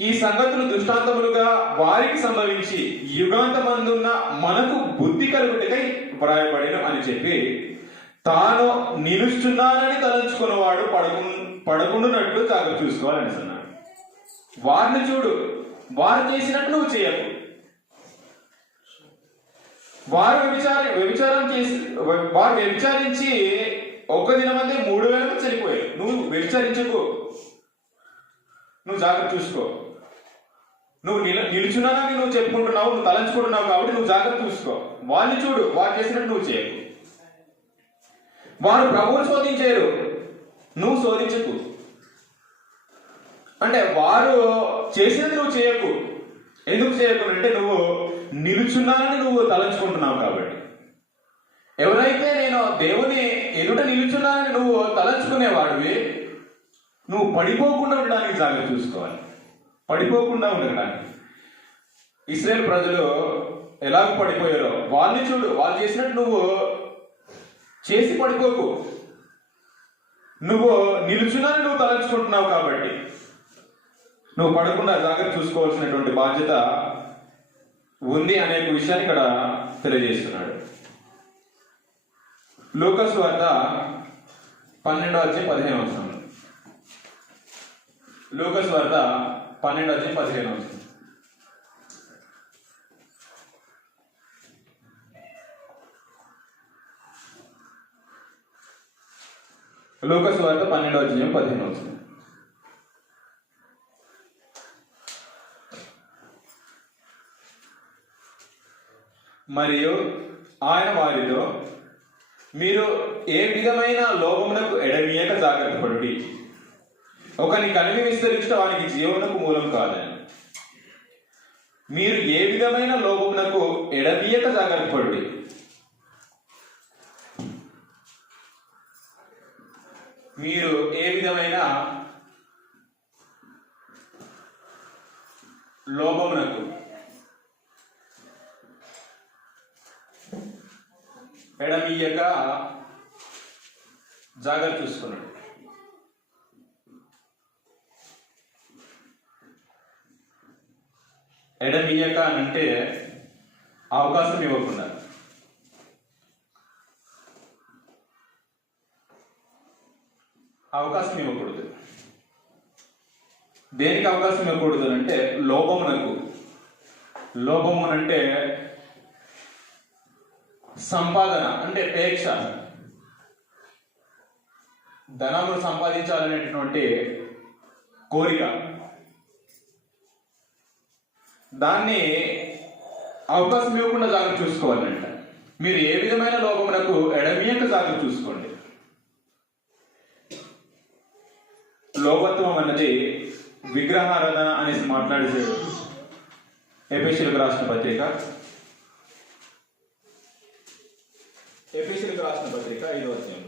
ఈ సంగతులు దృష్టాంతములుగా వారికి సంభవించి యుగాంతమందున్న మనకు బుద్ధి కలుగుటకై వ్రాయబడిన అని చెప్పి, తాను నిలుస్తున్నానని తలంచుకున్నవాడు పడకుండునట్లు జాగ్రత్త చూసుకోవాలని అన్నాడు. వారిని చూడు, వారు చేసినట్టు నువ్వు చేయకు. వారు వ్యభిచారించి ఒక్క దినమందే 3,000 మంది చనిపోయారు. నువ్వు వ్యభిచారించకు, నువ్వు జాగ్రత్త చూసుకో. నువ్వు నిలుచున్నానని నువ్వు చెప్పుకుంటున్నావు, నువ్వు తలంచుకుంటున్నావు కాబట్టి నువ్వు జాగ్రత్త చూసుకో. వాళ్ళని చూడు, వారు చేసినట్టు నువ్వు చేయకు. వారు ప్రభువుని శోధించారు, నువ్వు శోధించకు. అంటే వారు చేసినది నువ్వు చేయకు. ఎందుకు చేయకు అంటే నువ్వు నిలుచున్నానని నువ్వు తలంచుకుంటున్నావు కాబట్టి. ఎవరైతే నేను దేవుని ఎదుట నిలుచున్నానని నువ్వు తలంచుకునేవాడివి, నువ్వు పడిపోకుండా ఉండడానికి జాగ్రత్త చూసుకోవాలి. పడిపోకుండా ఉండడానికి. ఇశ్రాయేలు ప్రజలు ఎలాగ పడిపోయారో వాళ్ళని చూడు, వాళ్ళు చేసినట్టు నువ్వు చేసి పడిపోకు. నువ్వు నిలుచున్నానని నువ్వు తలంచుకుంటున్నావు కాబట్టి నువ్వు పడకుండా జాగ్రత్త చూసుకోవాల్సినటువంటి బాధ్యత ఉంది అనే విషయాన్ని ఇక్కడ తెలియజేస్తున్నాడు. లూకా సువార్త 12వ అధ్యాయం 15వ వచనం. లూకా సువార్త 12వ అధ్యాయం 15వ వచనం. లూకా సువార్త 12వ అధ్యాయం 15వ వచనం. మరియు ఆయన వారితో, మీరు ఏ విధమైన లోభమునకు ఎడమీయక జాగ్రత్త పడుడి. ఒకని కనివి విస్తరించడం వానికి జీవనకు మూలం కాదని. మీరు ఏ విధమైన లోభమునకు ఎడమీయక జాగ్రత్త పడుడి. మీరు ఏ విధమైన లోభమునకు ఎడమీయక జాగ్రత్త చూసుకున్నాడు. ఎడమియక అని అంటే అవకాశం ఇవ్వకుండా, అవకాశం ఇవ్వకూడదు. దేనికి అవకాశం ఇవ్వకూడదు అంటే లోభమునకు. లోభమునంటే సంపాదన అంటే పేక్ష, ధనమును సంపాదించాలనేటువంటి కోరిక. దాన్ని అవకాశం ఇవ్వకుండా జాగ్రత్త చూసుకోవాలంట. మీరు ఏ విధమైన లోభమునకు ఎడమియక జాగ్రత్త చూసుకోండి. లోభత్వం అన్నది విగ్రహారాధన అనేసి మాట్లాడేసాడు ఎఫెసీయులకు రాసిన పత్రిక. ఎఫెసీయులకు రాసిన పత్రిక 5వ అధ్యాయం.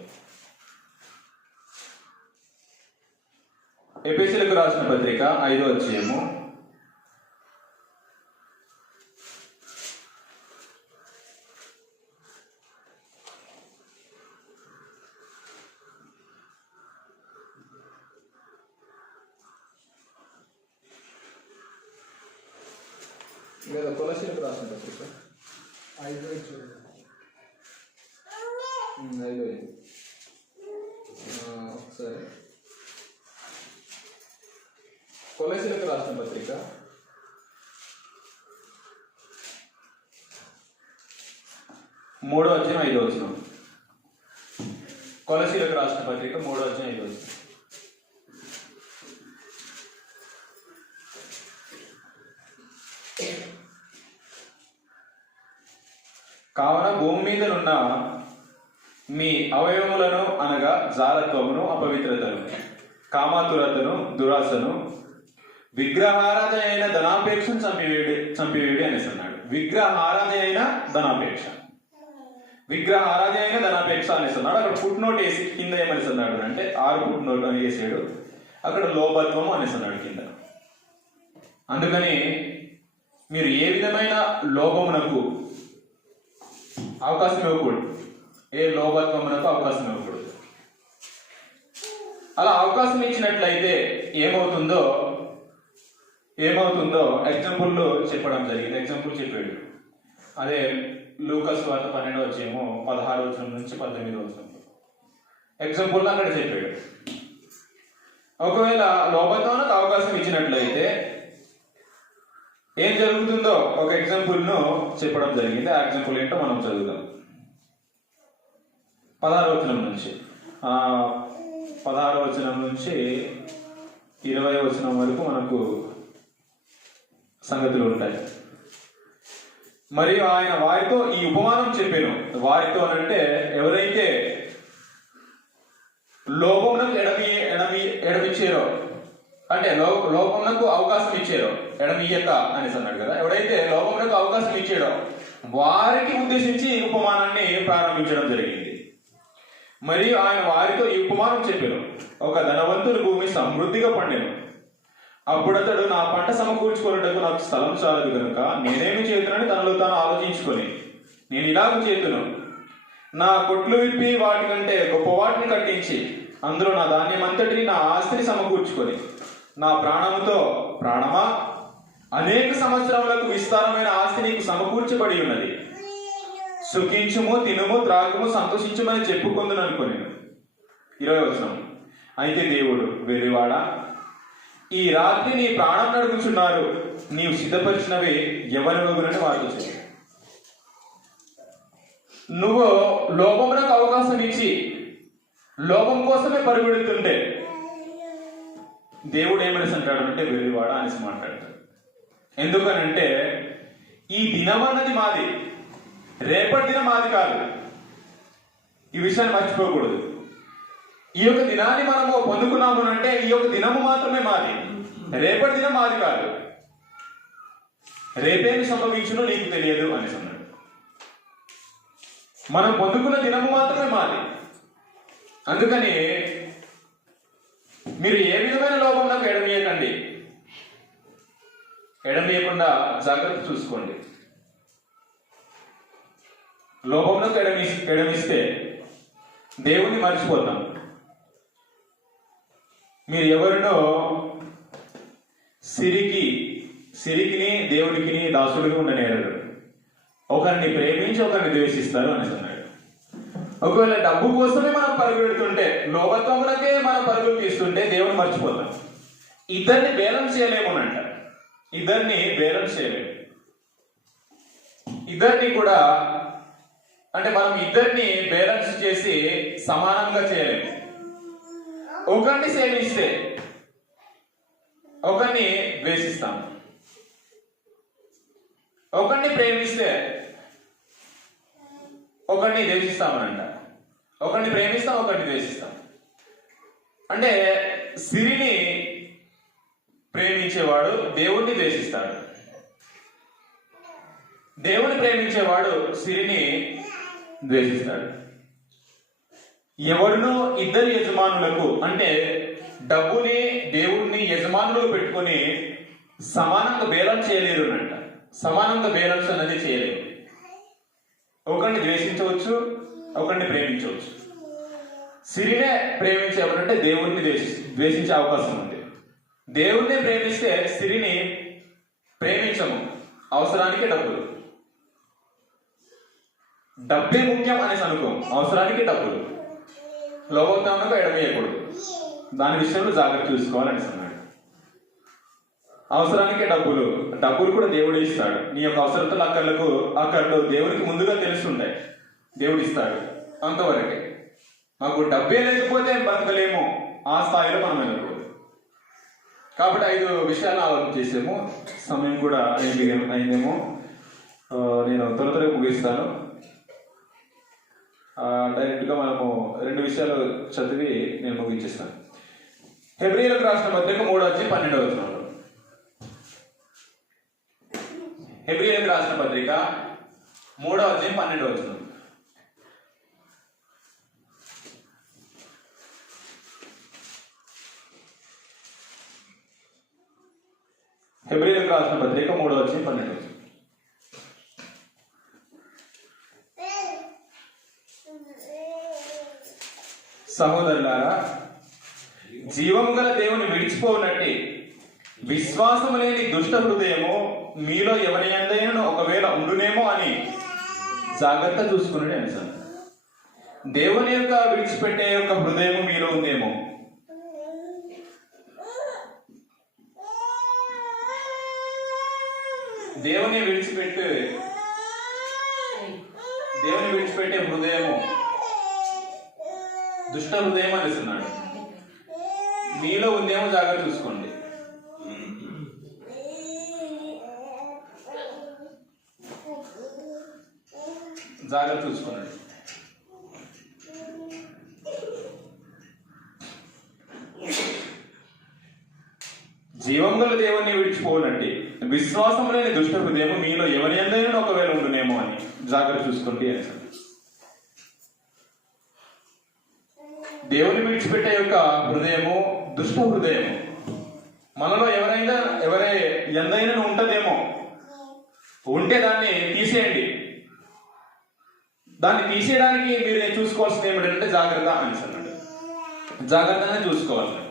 ఎఫెసీయులకు రాసిన పత్రిక 5వ అధ్యాయము 3వ అధ్యాయం 5వ వచనం. కొలస్సీయులకు రాసిన పత్రిక 3వ అధ్యాయం 5వ వచనం. కావున భూమి మీదనున్న మీ అవయవములను అనగా జారత్వమును, అపవిత్రతను, కామాతురతను, దురాశను, విగ్రహారాధన అయిన ధనాపేక్షను చంపివేడి అనేసి అన్నాడు. విగ్రహారాధన అయిన ధనాపేక్ష, విగ్రహారాధన అయిన ధనాపేక్ష అనేసి అన్నాడు. అక్కడ ఫుట్ నోట్ వేసి కింద ఏమనేసి అన్నాడు అంటే 6 ఫుట్ నోట్ అని వేసాడు. అక్కడ లోభత్వము అనేసి అన్నాడు కింద. అందుకని మీరు ఏ విధమైన లోభమునకు అవకాశం ఇవ్వకూడదు, ఏ లోభత్వమునకు అవకాశం ఇవ్వకూడదు. అలా అవకాశం ఇచ్చినట్లయితే ఏమవుతుందో ఎగ్జాంపుల్ చెప్పడం జరిగింది. ఎగ్జాంపుల్ చెప్పాడు. అదే లూకాసు వార్త 12వ అధ్యాయము 16వ వచనం నుంచి 18వ వచనం ఎగ్జాంపుల్ అక్కడ చెప్పాడు. ఒకవేళ లోభత్వానికి అవకాశం ఇచ్చినట్లయితే ఏం జరుగుతుందో ఒక ఎగ్జాంపుల్ ను చెప్పడం జరిగింది. ఆ ఎగ్జాంపుల్ ఏంటో మనం చదువుదాం. 16వ వచనం నుంచి 16వ వచనం నుంచి 20వ వచనం వరకు మనకు సంగతులు ఉంటాయి. మరియు ఆయన వారితో ఈ ఉపమానం చెప్పాను. వారితో అంటే ఎవరైతే లోభమునకు ఎడమిచ్చారో అంటే లోభమునకు అవకాశం ఇచ్చారో, ఎడమియ్యక అనేసి అన్నాడు కదా. ఎవడైతే లోభమునకు అవకాశం ఇచ్చాడో వారికి ఉద్దేశించి ఈ ఉపమానాన్ని ప్రారంభించడం జరిగింది. మరియు ఆయన వారితో ఈ ఉపమానం చెప్పాను. ఒక ధనవంతుని భూమి సమృద్ధిగా పండెను. అప్పుడతడు నా పంట సమకూర్చుకున్నటకు నాకు స్థలం చాలదు కనుక నేనేమి చేతునని తనలో తాను ఆలోచించుకొని, నేను ఇలాగ చేతును, నా కొట్లు విప్పి వాటికంటే గొప్ప వాటిని కట్టించి అందులో నా ధాన్యం అంతటిని, నా ఆస్తిని సమకూర్చుకొని, నా ప్రాణముతో ప్రాణమా, అనేక సంవత్సరములకు విస్తారమైన ఆస్తి నీకు సమకూర్చబడి ఉన్నది, సుఖించుము, తినుము, త్రాగుము, సంతోషించుమని చెప్పుకుందును అనుకుని. 20వ వచనం. అయితే దేవుడు, వెర్రివాడా, ఈ రాత్రి నీ ప్రాణం నడుపుచున్నారు, నీవు సిద్ధపరిచినవి ఎవరినొగునని వారితో చెప్పు. నువ్వు లోభమునకు అవకాశం ఇచ్చి లోభం కోసమే పరుగుడుతుంటే దేవుడు ఏమనేసి అంటాడు అంటే వెర్రివాడా అనేసి మాట్లాడతాడు. ఎందుకనంటే ఈ దినం అన్నది మాది, రేపటి దినం మాది కాదు. ఈ విషయాన్ని మర్చిపోకూడదు. ఈ యొక్క దినాన్ని మనము పొందుకున్నాము అంటే ఈ యొక్క దినము మాత్రమే మాది, రేపటి దినం మాది కాదు. రేపేమి సంభవించునో నీకు తెలియదు అనేసి అన్నాడు. మనం పొందుకున్న దినము మాత్రమే మాది. అందుకని మీరు ఏ విధమైన లోభంలోకి ఎడమీయకండి, ఎడమీయకుండా జాగ్రత్త చూసుకోండి. లోభంలోకి ఎడమిస్తే దేవుణ్ణి మర్చిపోతాం, మీరు ఎవరినో సిరికిని దేవుడికిని దాసుడిగా ఉండనేరరు. ఒకరిని ప్రేమించి ఒకరిని ద్వేషిస్తారు అని అన్నాడు. ఒకవేళ డబ్బు కోసమే మనం పరుగు పెడుతుంటే, లోకత్వములకే మనం పరుగులు తీస్తుంటే దేవుని మర్చిపోతాం. ఇద్దరిని బ్యాలెన్స్ చేయలేము అంట. ఇద్దరిని బ్యాలెన్స్ చేయలేము. ఇద్దరిని కూడా అంటే మనం ఇద్దరిని బ్యాలెన్స్ చేసి సమానంగా చేయలేము. ఒకరిని సేవిస్తే ఒకరిని ద్వేషిస్తాం, ఒకరిని ప్రేమిస్తే ఒకరిని ద్వేషిస్తామనంట. ఒకరిని ప్రేమిస్తాం, ఒకరిని ద్వేషిస్తాం. అంటే సిరిని ప్రేమించేవాడు దేవుణ్ణి ద్వేషిస్తాడు, దేవుని ప్రేమించేవాడు సిరిని ద్వేషిస్తాడు. ఎవరినో ఇద్దరు యజమానులకు అంటే డబ్బుని దేవుడిని యజమానులకు పెట్టుకొని సమానంగా బ్యాలెన్స్ చేయలేరు అంట. సమానంగా బ్యాలెన్స్ అనేది చేయలేరు. ఒకరిని ద్వేషించవచ్చు, ఒకరిని ప్రేమించవచ్చు. సిరినే ప్రేమించే ఎవరంటే దేవుడిని ద్వేషించే అవకాశం ఉంది. దేవుడిని ప్రేమిస్తే సిరిని ప్రేమించము. అవసరానికి డబ్బులు, డబ్బే ముఖ్యం అనేసి అనుకో. అవసరానికి డబ్బులు, లోభోత్తానంగా ఎడమేయకూడదు. దాని విషయంలో జాగ్రత్త చూసుకోవాలని అన్నాడు. అవసరానికి డబ్బులు, డబ్బులు కూడా దేవుడు ఇస్తాడు. నీ యొక్క అవసరతలు అక్కర్లు దేవుడికి ముందుగా తెలుస్తుంటాయి, దేవుడు ఇస్తాడు. అంతవరకే. మాకు డబ్బే లేకపోతే బతకలేము, ఆ స్థాయిలో మనం వెళ్ళకూడదు. కాబట్టి 5 విషయాలు ఆలోచన చేసాము. సమయం కూడా అయిందేమో. నేను త్వరగా ముగిస్తాను. డైరెక్ట్గా మనము 2 విషయాలు చదివి నేను ముగించేస్తాను. హెబ్రీయులకు రాసిన పత్రిక 3:12. హెబ్రీయులకు రాసిన పత్రిక 3:12. హెబ్రీయులకు రాసిన పత్రిక 3:12. సహోదరులారా, జీవము గల దేవుని విడిచిపోనట్టి విశ్వాసము లేని దుష్ట హృదయము మీలో ఎవరి యందైనను ఒకవేళ ఉండునేమో అని జాగ్రత్త చూసుకుని అనిసాను. దేవుని యొక్క విడిచిపెట్టే యొక్క హృదయము మీలో ఉందేమో. దేవుని విడిచిపెట్టే హృదయము దుష్ట హృదయం అనేస్తున్నాడు. మీలో ఉందేమో జాగ్రత్త చూసుకోండి. జాగ్రత్త చూసుకోండి. జీవం గల దేవుణ్ణి విడిచిపోనండి విశ్వాసం లేని దుష్ట హృదయము మీలో ఎవరి యందైనా ఒకవేళ ఉండునేమో అని జాగ్రత్త చూసుకోండి అని. దేవుని విడిచిపెట్టే యొక్క హృదయము దుష్ట హృదయము మనలో ఎవరి ఎందైనా ఉంటదేమో. ఉంటే దాన్ని తీసేయండి. దాన్ని తీసేయడానికి మీరు చూసుకోవాల్సింది ఏమిటంటే జాగ్రత్త అని అన్నాడు. జాగ్రత్తగానే చూసుకోవాలంటే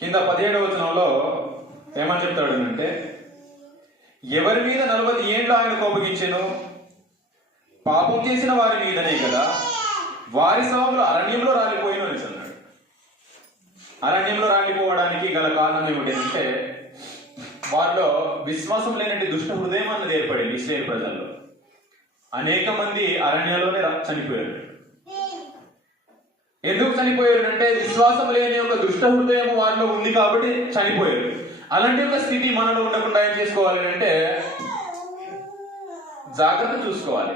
కింద 17వ వచనంలో ఏమని చెప్తాడు అంటే, ఎవరి మీద 40 ఏండ్లు ఆయన కోపగించెను, పాపం చేసిన వారి మీదనే కదా, వారి శవములు అరణ్యంలో రాలిపోయిన అని అన్నాడు. అరణ్యంలో రాలిపోవడానికి గల కారణం ఏమిటంటే వారిలో విశ్వాసం లేనట్టు దుష్ట హృదయం అన్నది ఏర్పడింది. ఇశ్రాయేలు ప్రజల్లో అనేక మంది అరణ్యంలోనే చనిపోయారు. ఎందుకు చనిపోయారు అంటే విశ్వాసం లేని ఒక దుష్ట హృదయం వారిలో ఉంది కాబట్టి చనిపోయారు. అలాంటి ఒక స్థితి మనలో ఉండకుండా ఏం చేసుకోవాలి అంటే జాగ్రత్త చూసుకోవాలి,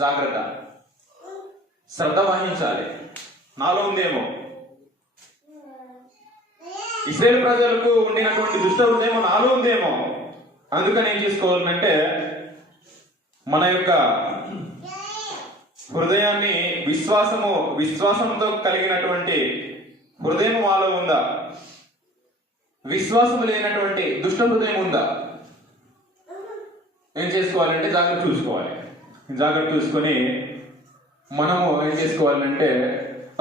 జాగ్రత్త శ్రద్ధ వహించాలి. నాలో ఉందేమో, ఇశ్రాయేలు ప్రజలకు ఉండినటువంటి దుష్ట హృదయం నాలో ఉందేమో. అందుకని ఏం చేసుకోవాలంటే మన యొక్క హృదయాన్ని విశ్వాసంతో కలిగినటువంటి హృదయం మాలో ఉందా, విశ్వాసం లేనటువంటి దుష్ట హృదయం ఉందా, ఏం చేసుకోవాలంటే జాగ్రత్త చూసుకోవాలి. జాగ్రత్త చూసుకొని మనము ఏం చేసుకోవాలంటే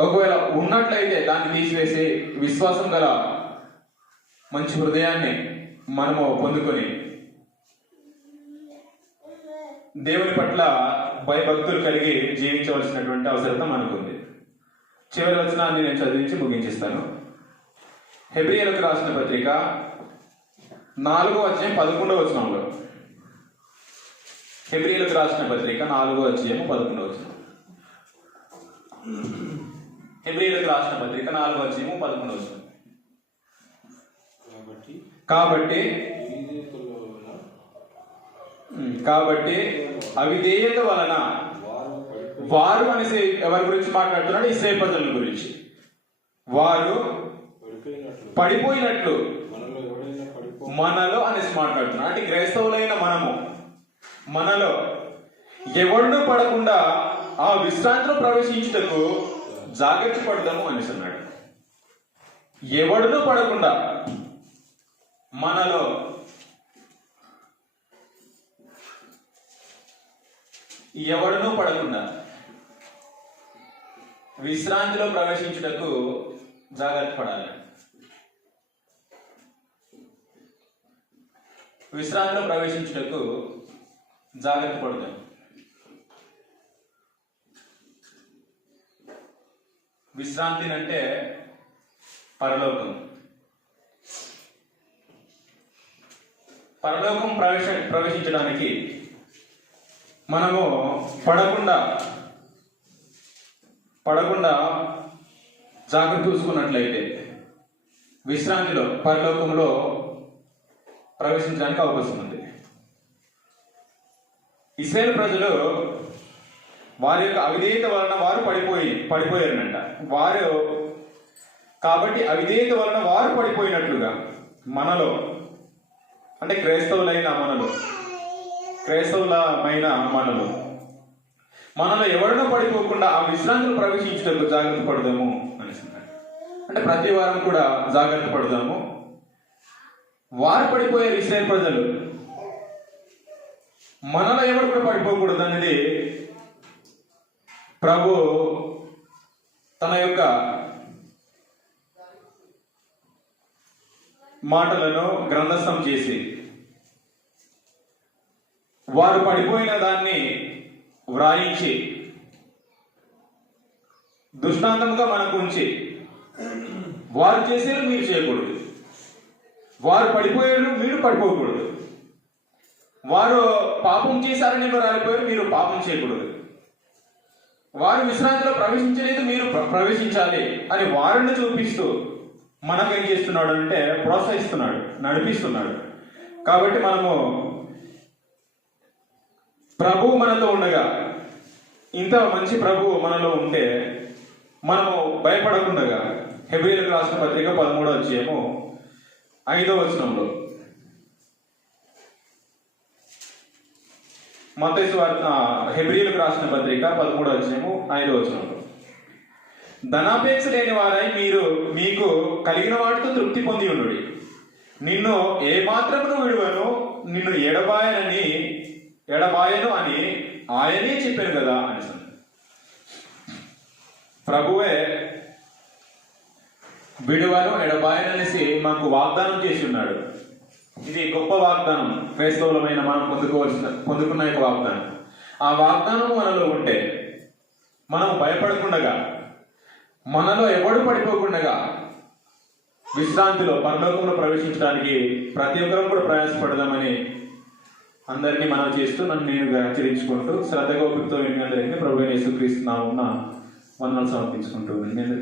ఒకవేళ ఉన్నట్లయితే దాన్ని తీసివేసి విశ్వాసం గల మంచి హృదయాన్ని మనము పొందుకొని దేవుని పట్ల భయభక్తులు కలిగి జీవించవలసినటువంటి అవసరత మనకుంది. చివరి వచనాన్ని నేను చదివించి ముగించిస్తాను. హెబ్రీయులకు రాసిన పత్రిక 4:11. హెబ్రీయులకు రాసిన పత్రిక 4:11. హెబ్రీయులకు రాసిన పత్రిక 4:11. కాబట్టి అవిధేయత వలన వారు అనేసి ఎవరి గురించి మాట్లాడుతున్నాడు? ఇశ్రాయేలు ప్రజల గురించి. వారు పడిపోయినట్లు మనలో అనేసి మాట్లాడుతున్నాడు. అంటే క్రైస్తవులైన మనలో ఎవడును పడకుండా ఆ విశ్రాంతిలో ప్రవేశించుటకు జాగ్రత్త పడదాము అనేసి అన్నాడు. ఎవడును పడకుండా మనలో ఎవడును పడకుండా విశ్రాంతిలో ప్రవేశించుటకు జాగ్రత్త పడాలి. విశ్రాంతిలో ప్రవేశించుటకు జాగ్రత్త పడదాం. విశ్రాంతి అంటే పరలోకం. పరలోకం ప్రవేశించడానికి మనము పడకుండా జాగ్రత్త చూసుకున్నట్లయితే విశ్రాంతిలో పరలోకంలో ప్రవేశించడానికి అవకాశం ఉంది. ఇశ్రాయేలు ప్రజలు వారి యొక్క అవిధేయత వలన వారు పడిపోయారనంట. కాబట్టి అవిధేయత వలన వారు పడిపోయినట్లుగా మనలో, అంటే క్రైస్తవులమైన మనలో ఎవరినో పడిపోకుండా ఆ విశ్రాంతిలో ప్రవేశించడానికి జాగ్రత్త పడదాము అనేసి. అంటే ప్రతి వారం కూడా జాగ్రత్త పడదాము. వారు పడిపోయారు ఇశ్రాయేలు ప్రజలు, మనలో ఎవరు కూడా పడిపోకూడదు అనేది ప్రభు తన యొక్క మాటలను గ్రంథస్థం చేసి వారు పడిపోయిన దాన్ని వ్రాయించి దృష్టాంతంగా మనకు ఉంచి, వారు చేసేది మీరు చేయకూడదు, వారు పడిపోయారు మీరు పడిపోకూడదు, వారు పాపం చేశారని రాలిపోయారు మీరు పాపం చేయకూడదు, వారు విశ్రాంతిలో ప్రవేశించలేదు మీరు ప్రవేశించాలి అని వారిని చూపిస్తూ మనకేం చేస్తున్నాడు అంటే ప్రోత్సహిస్తున్నాడు, నడిపిస్తున్నాడు. కాబట్టి మనము ప్రభువు మనతో ఉండగా, ఇంత మంచి ప్రభువు మనలో ఉంటే మనము భయపడకుండగా హెబ్రీయులకు రాసిన పత్రిక 13:5 మత్తయి సువార్త హెబ్రీయులకు రాసిన పత్రిక 13:5 ధనాపేక్ష లేని వారై మీకు కలిగిన వాటితో తృప్తి పొంది ఉండుడి. నిన్ను ఏ మాత్రమును విడువను, నిన్ను ఎడబాయను అని ఆయనే చెప్పాను కదా అని. ప్రభువే విడువను ఎడబాయననేసి మనకు వాగ్దానం చేసి ఉన్నాడు. ఇది గొప్ప వాగ్దానం, క్రైస్తవులమైన మనం పొందుకున్న యొక్క వాగ్దానం. ఆ వాగ్దానం మనలో ఉంటే మనం భయపడకుండగా, మనలో ఎవడు పడిపోకుండగా విశ్రాంతిలో పరలోకంలో ప్రవేశించడానికి ప్రతి ఒక్కరం కూడా ప్రయాసపడదామని అందరినీ మనం చేస్తూ నన్ను నేను హెచ్చరించుకుంటూ శ్రద్ధగా ఓపికతో మీ అందరికీ ప్రభువైన యేసుక్రీస్తు నామమున వందనాలు సమర్పించుకుంటూ నేను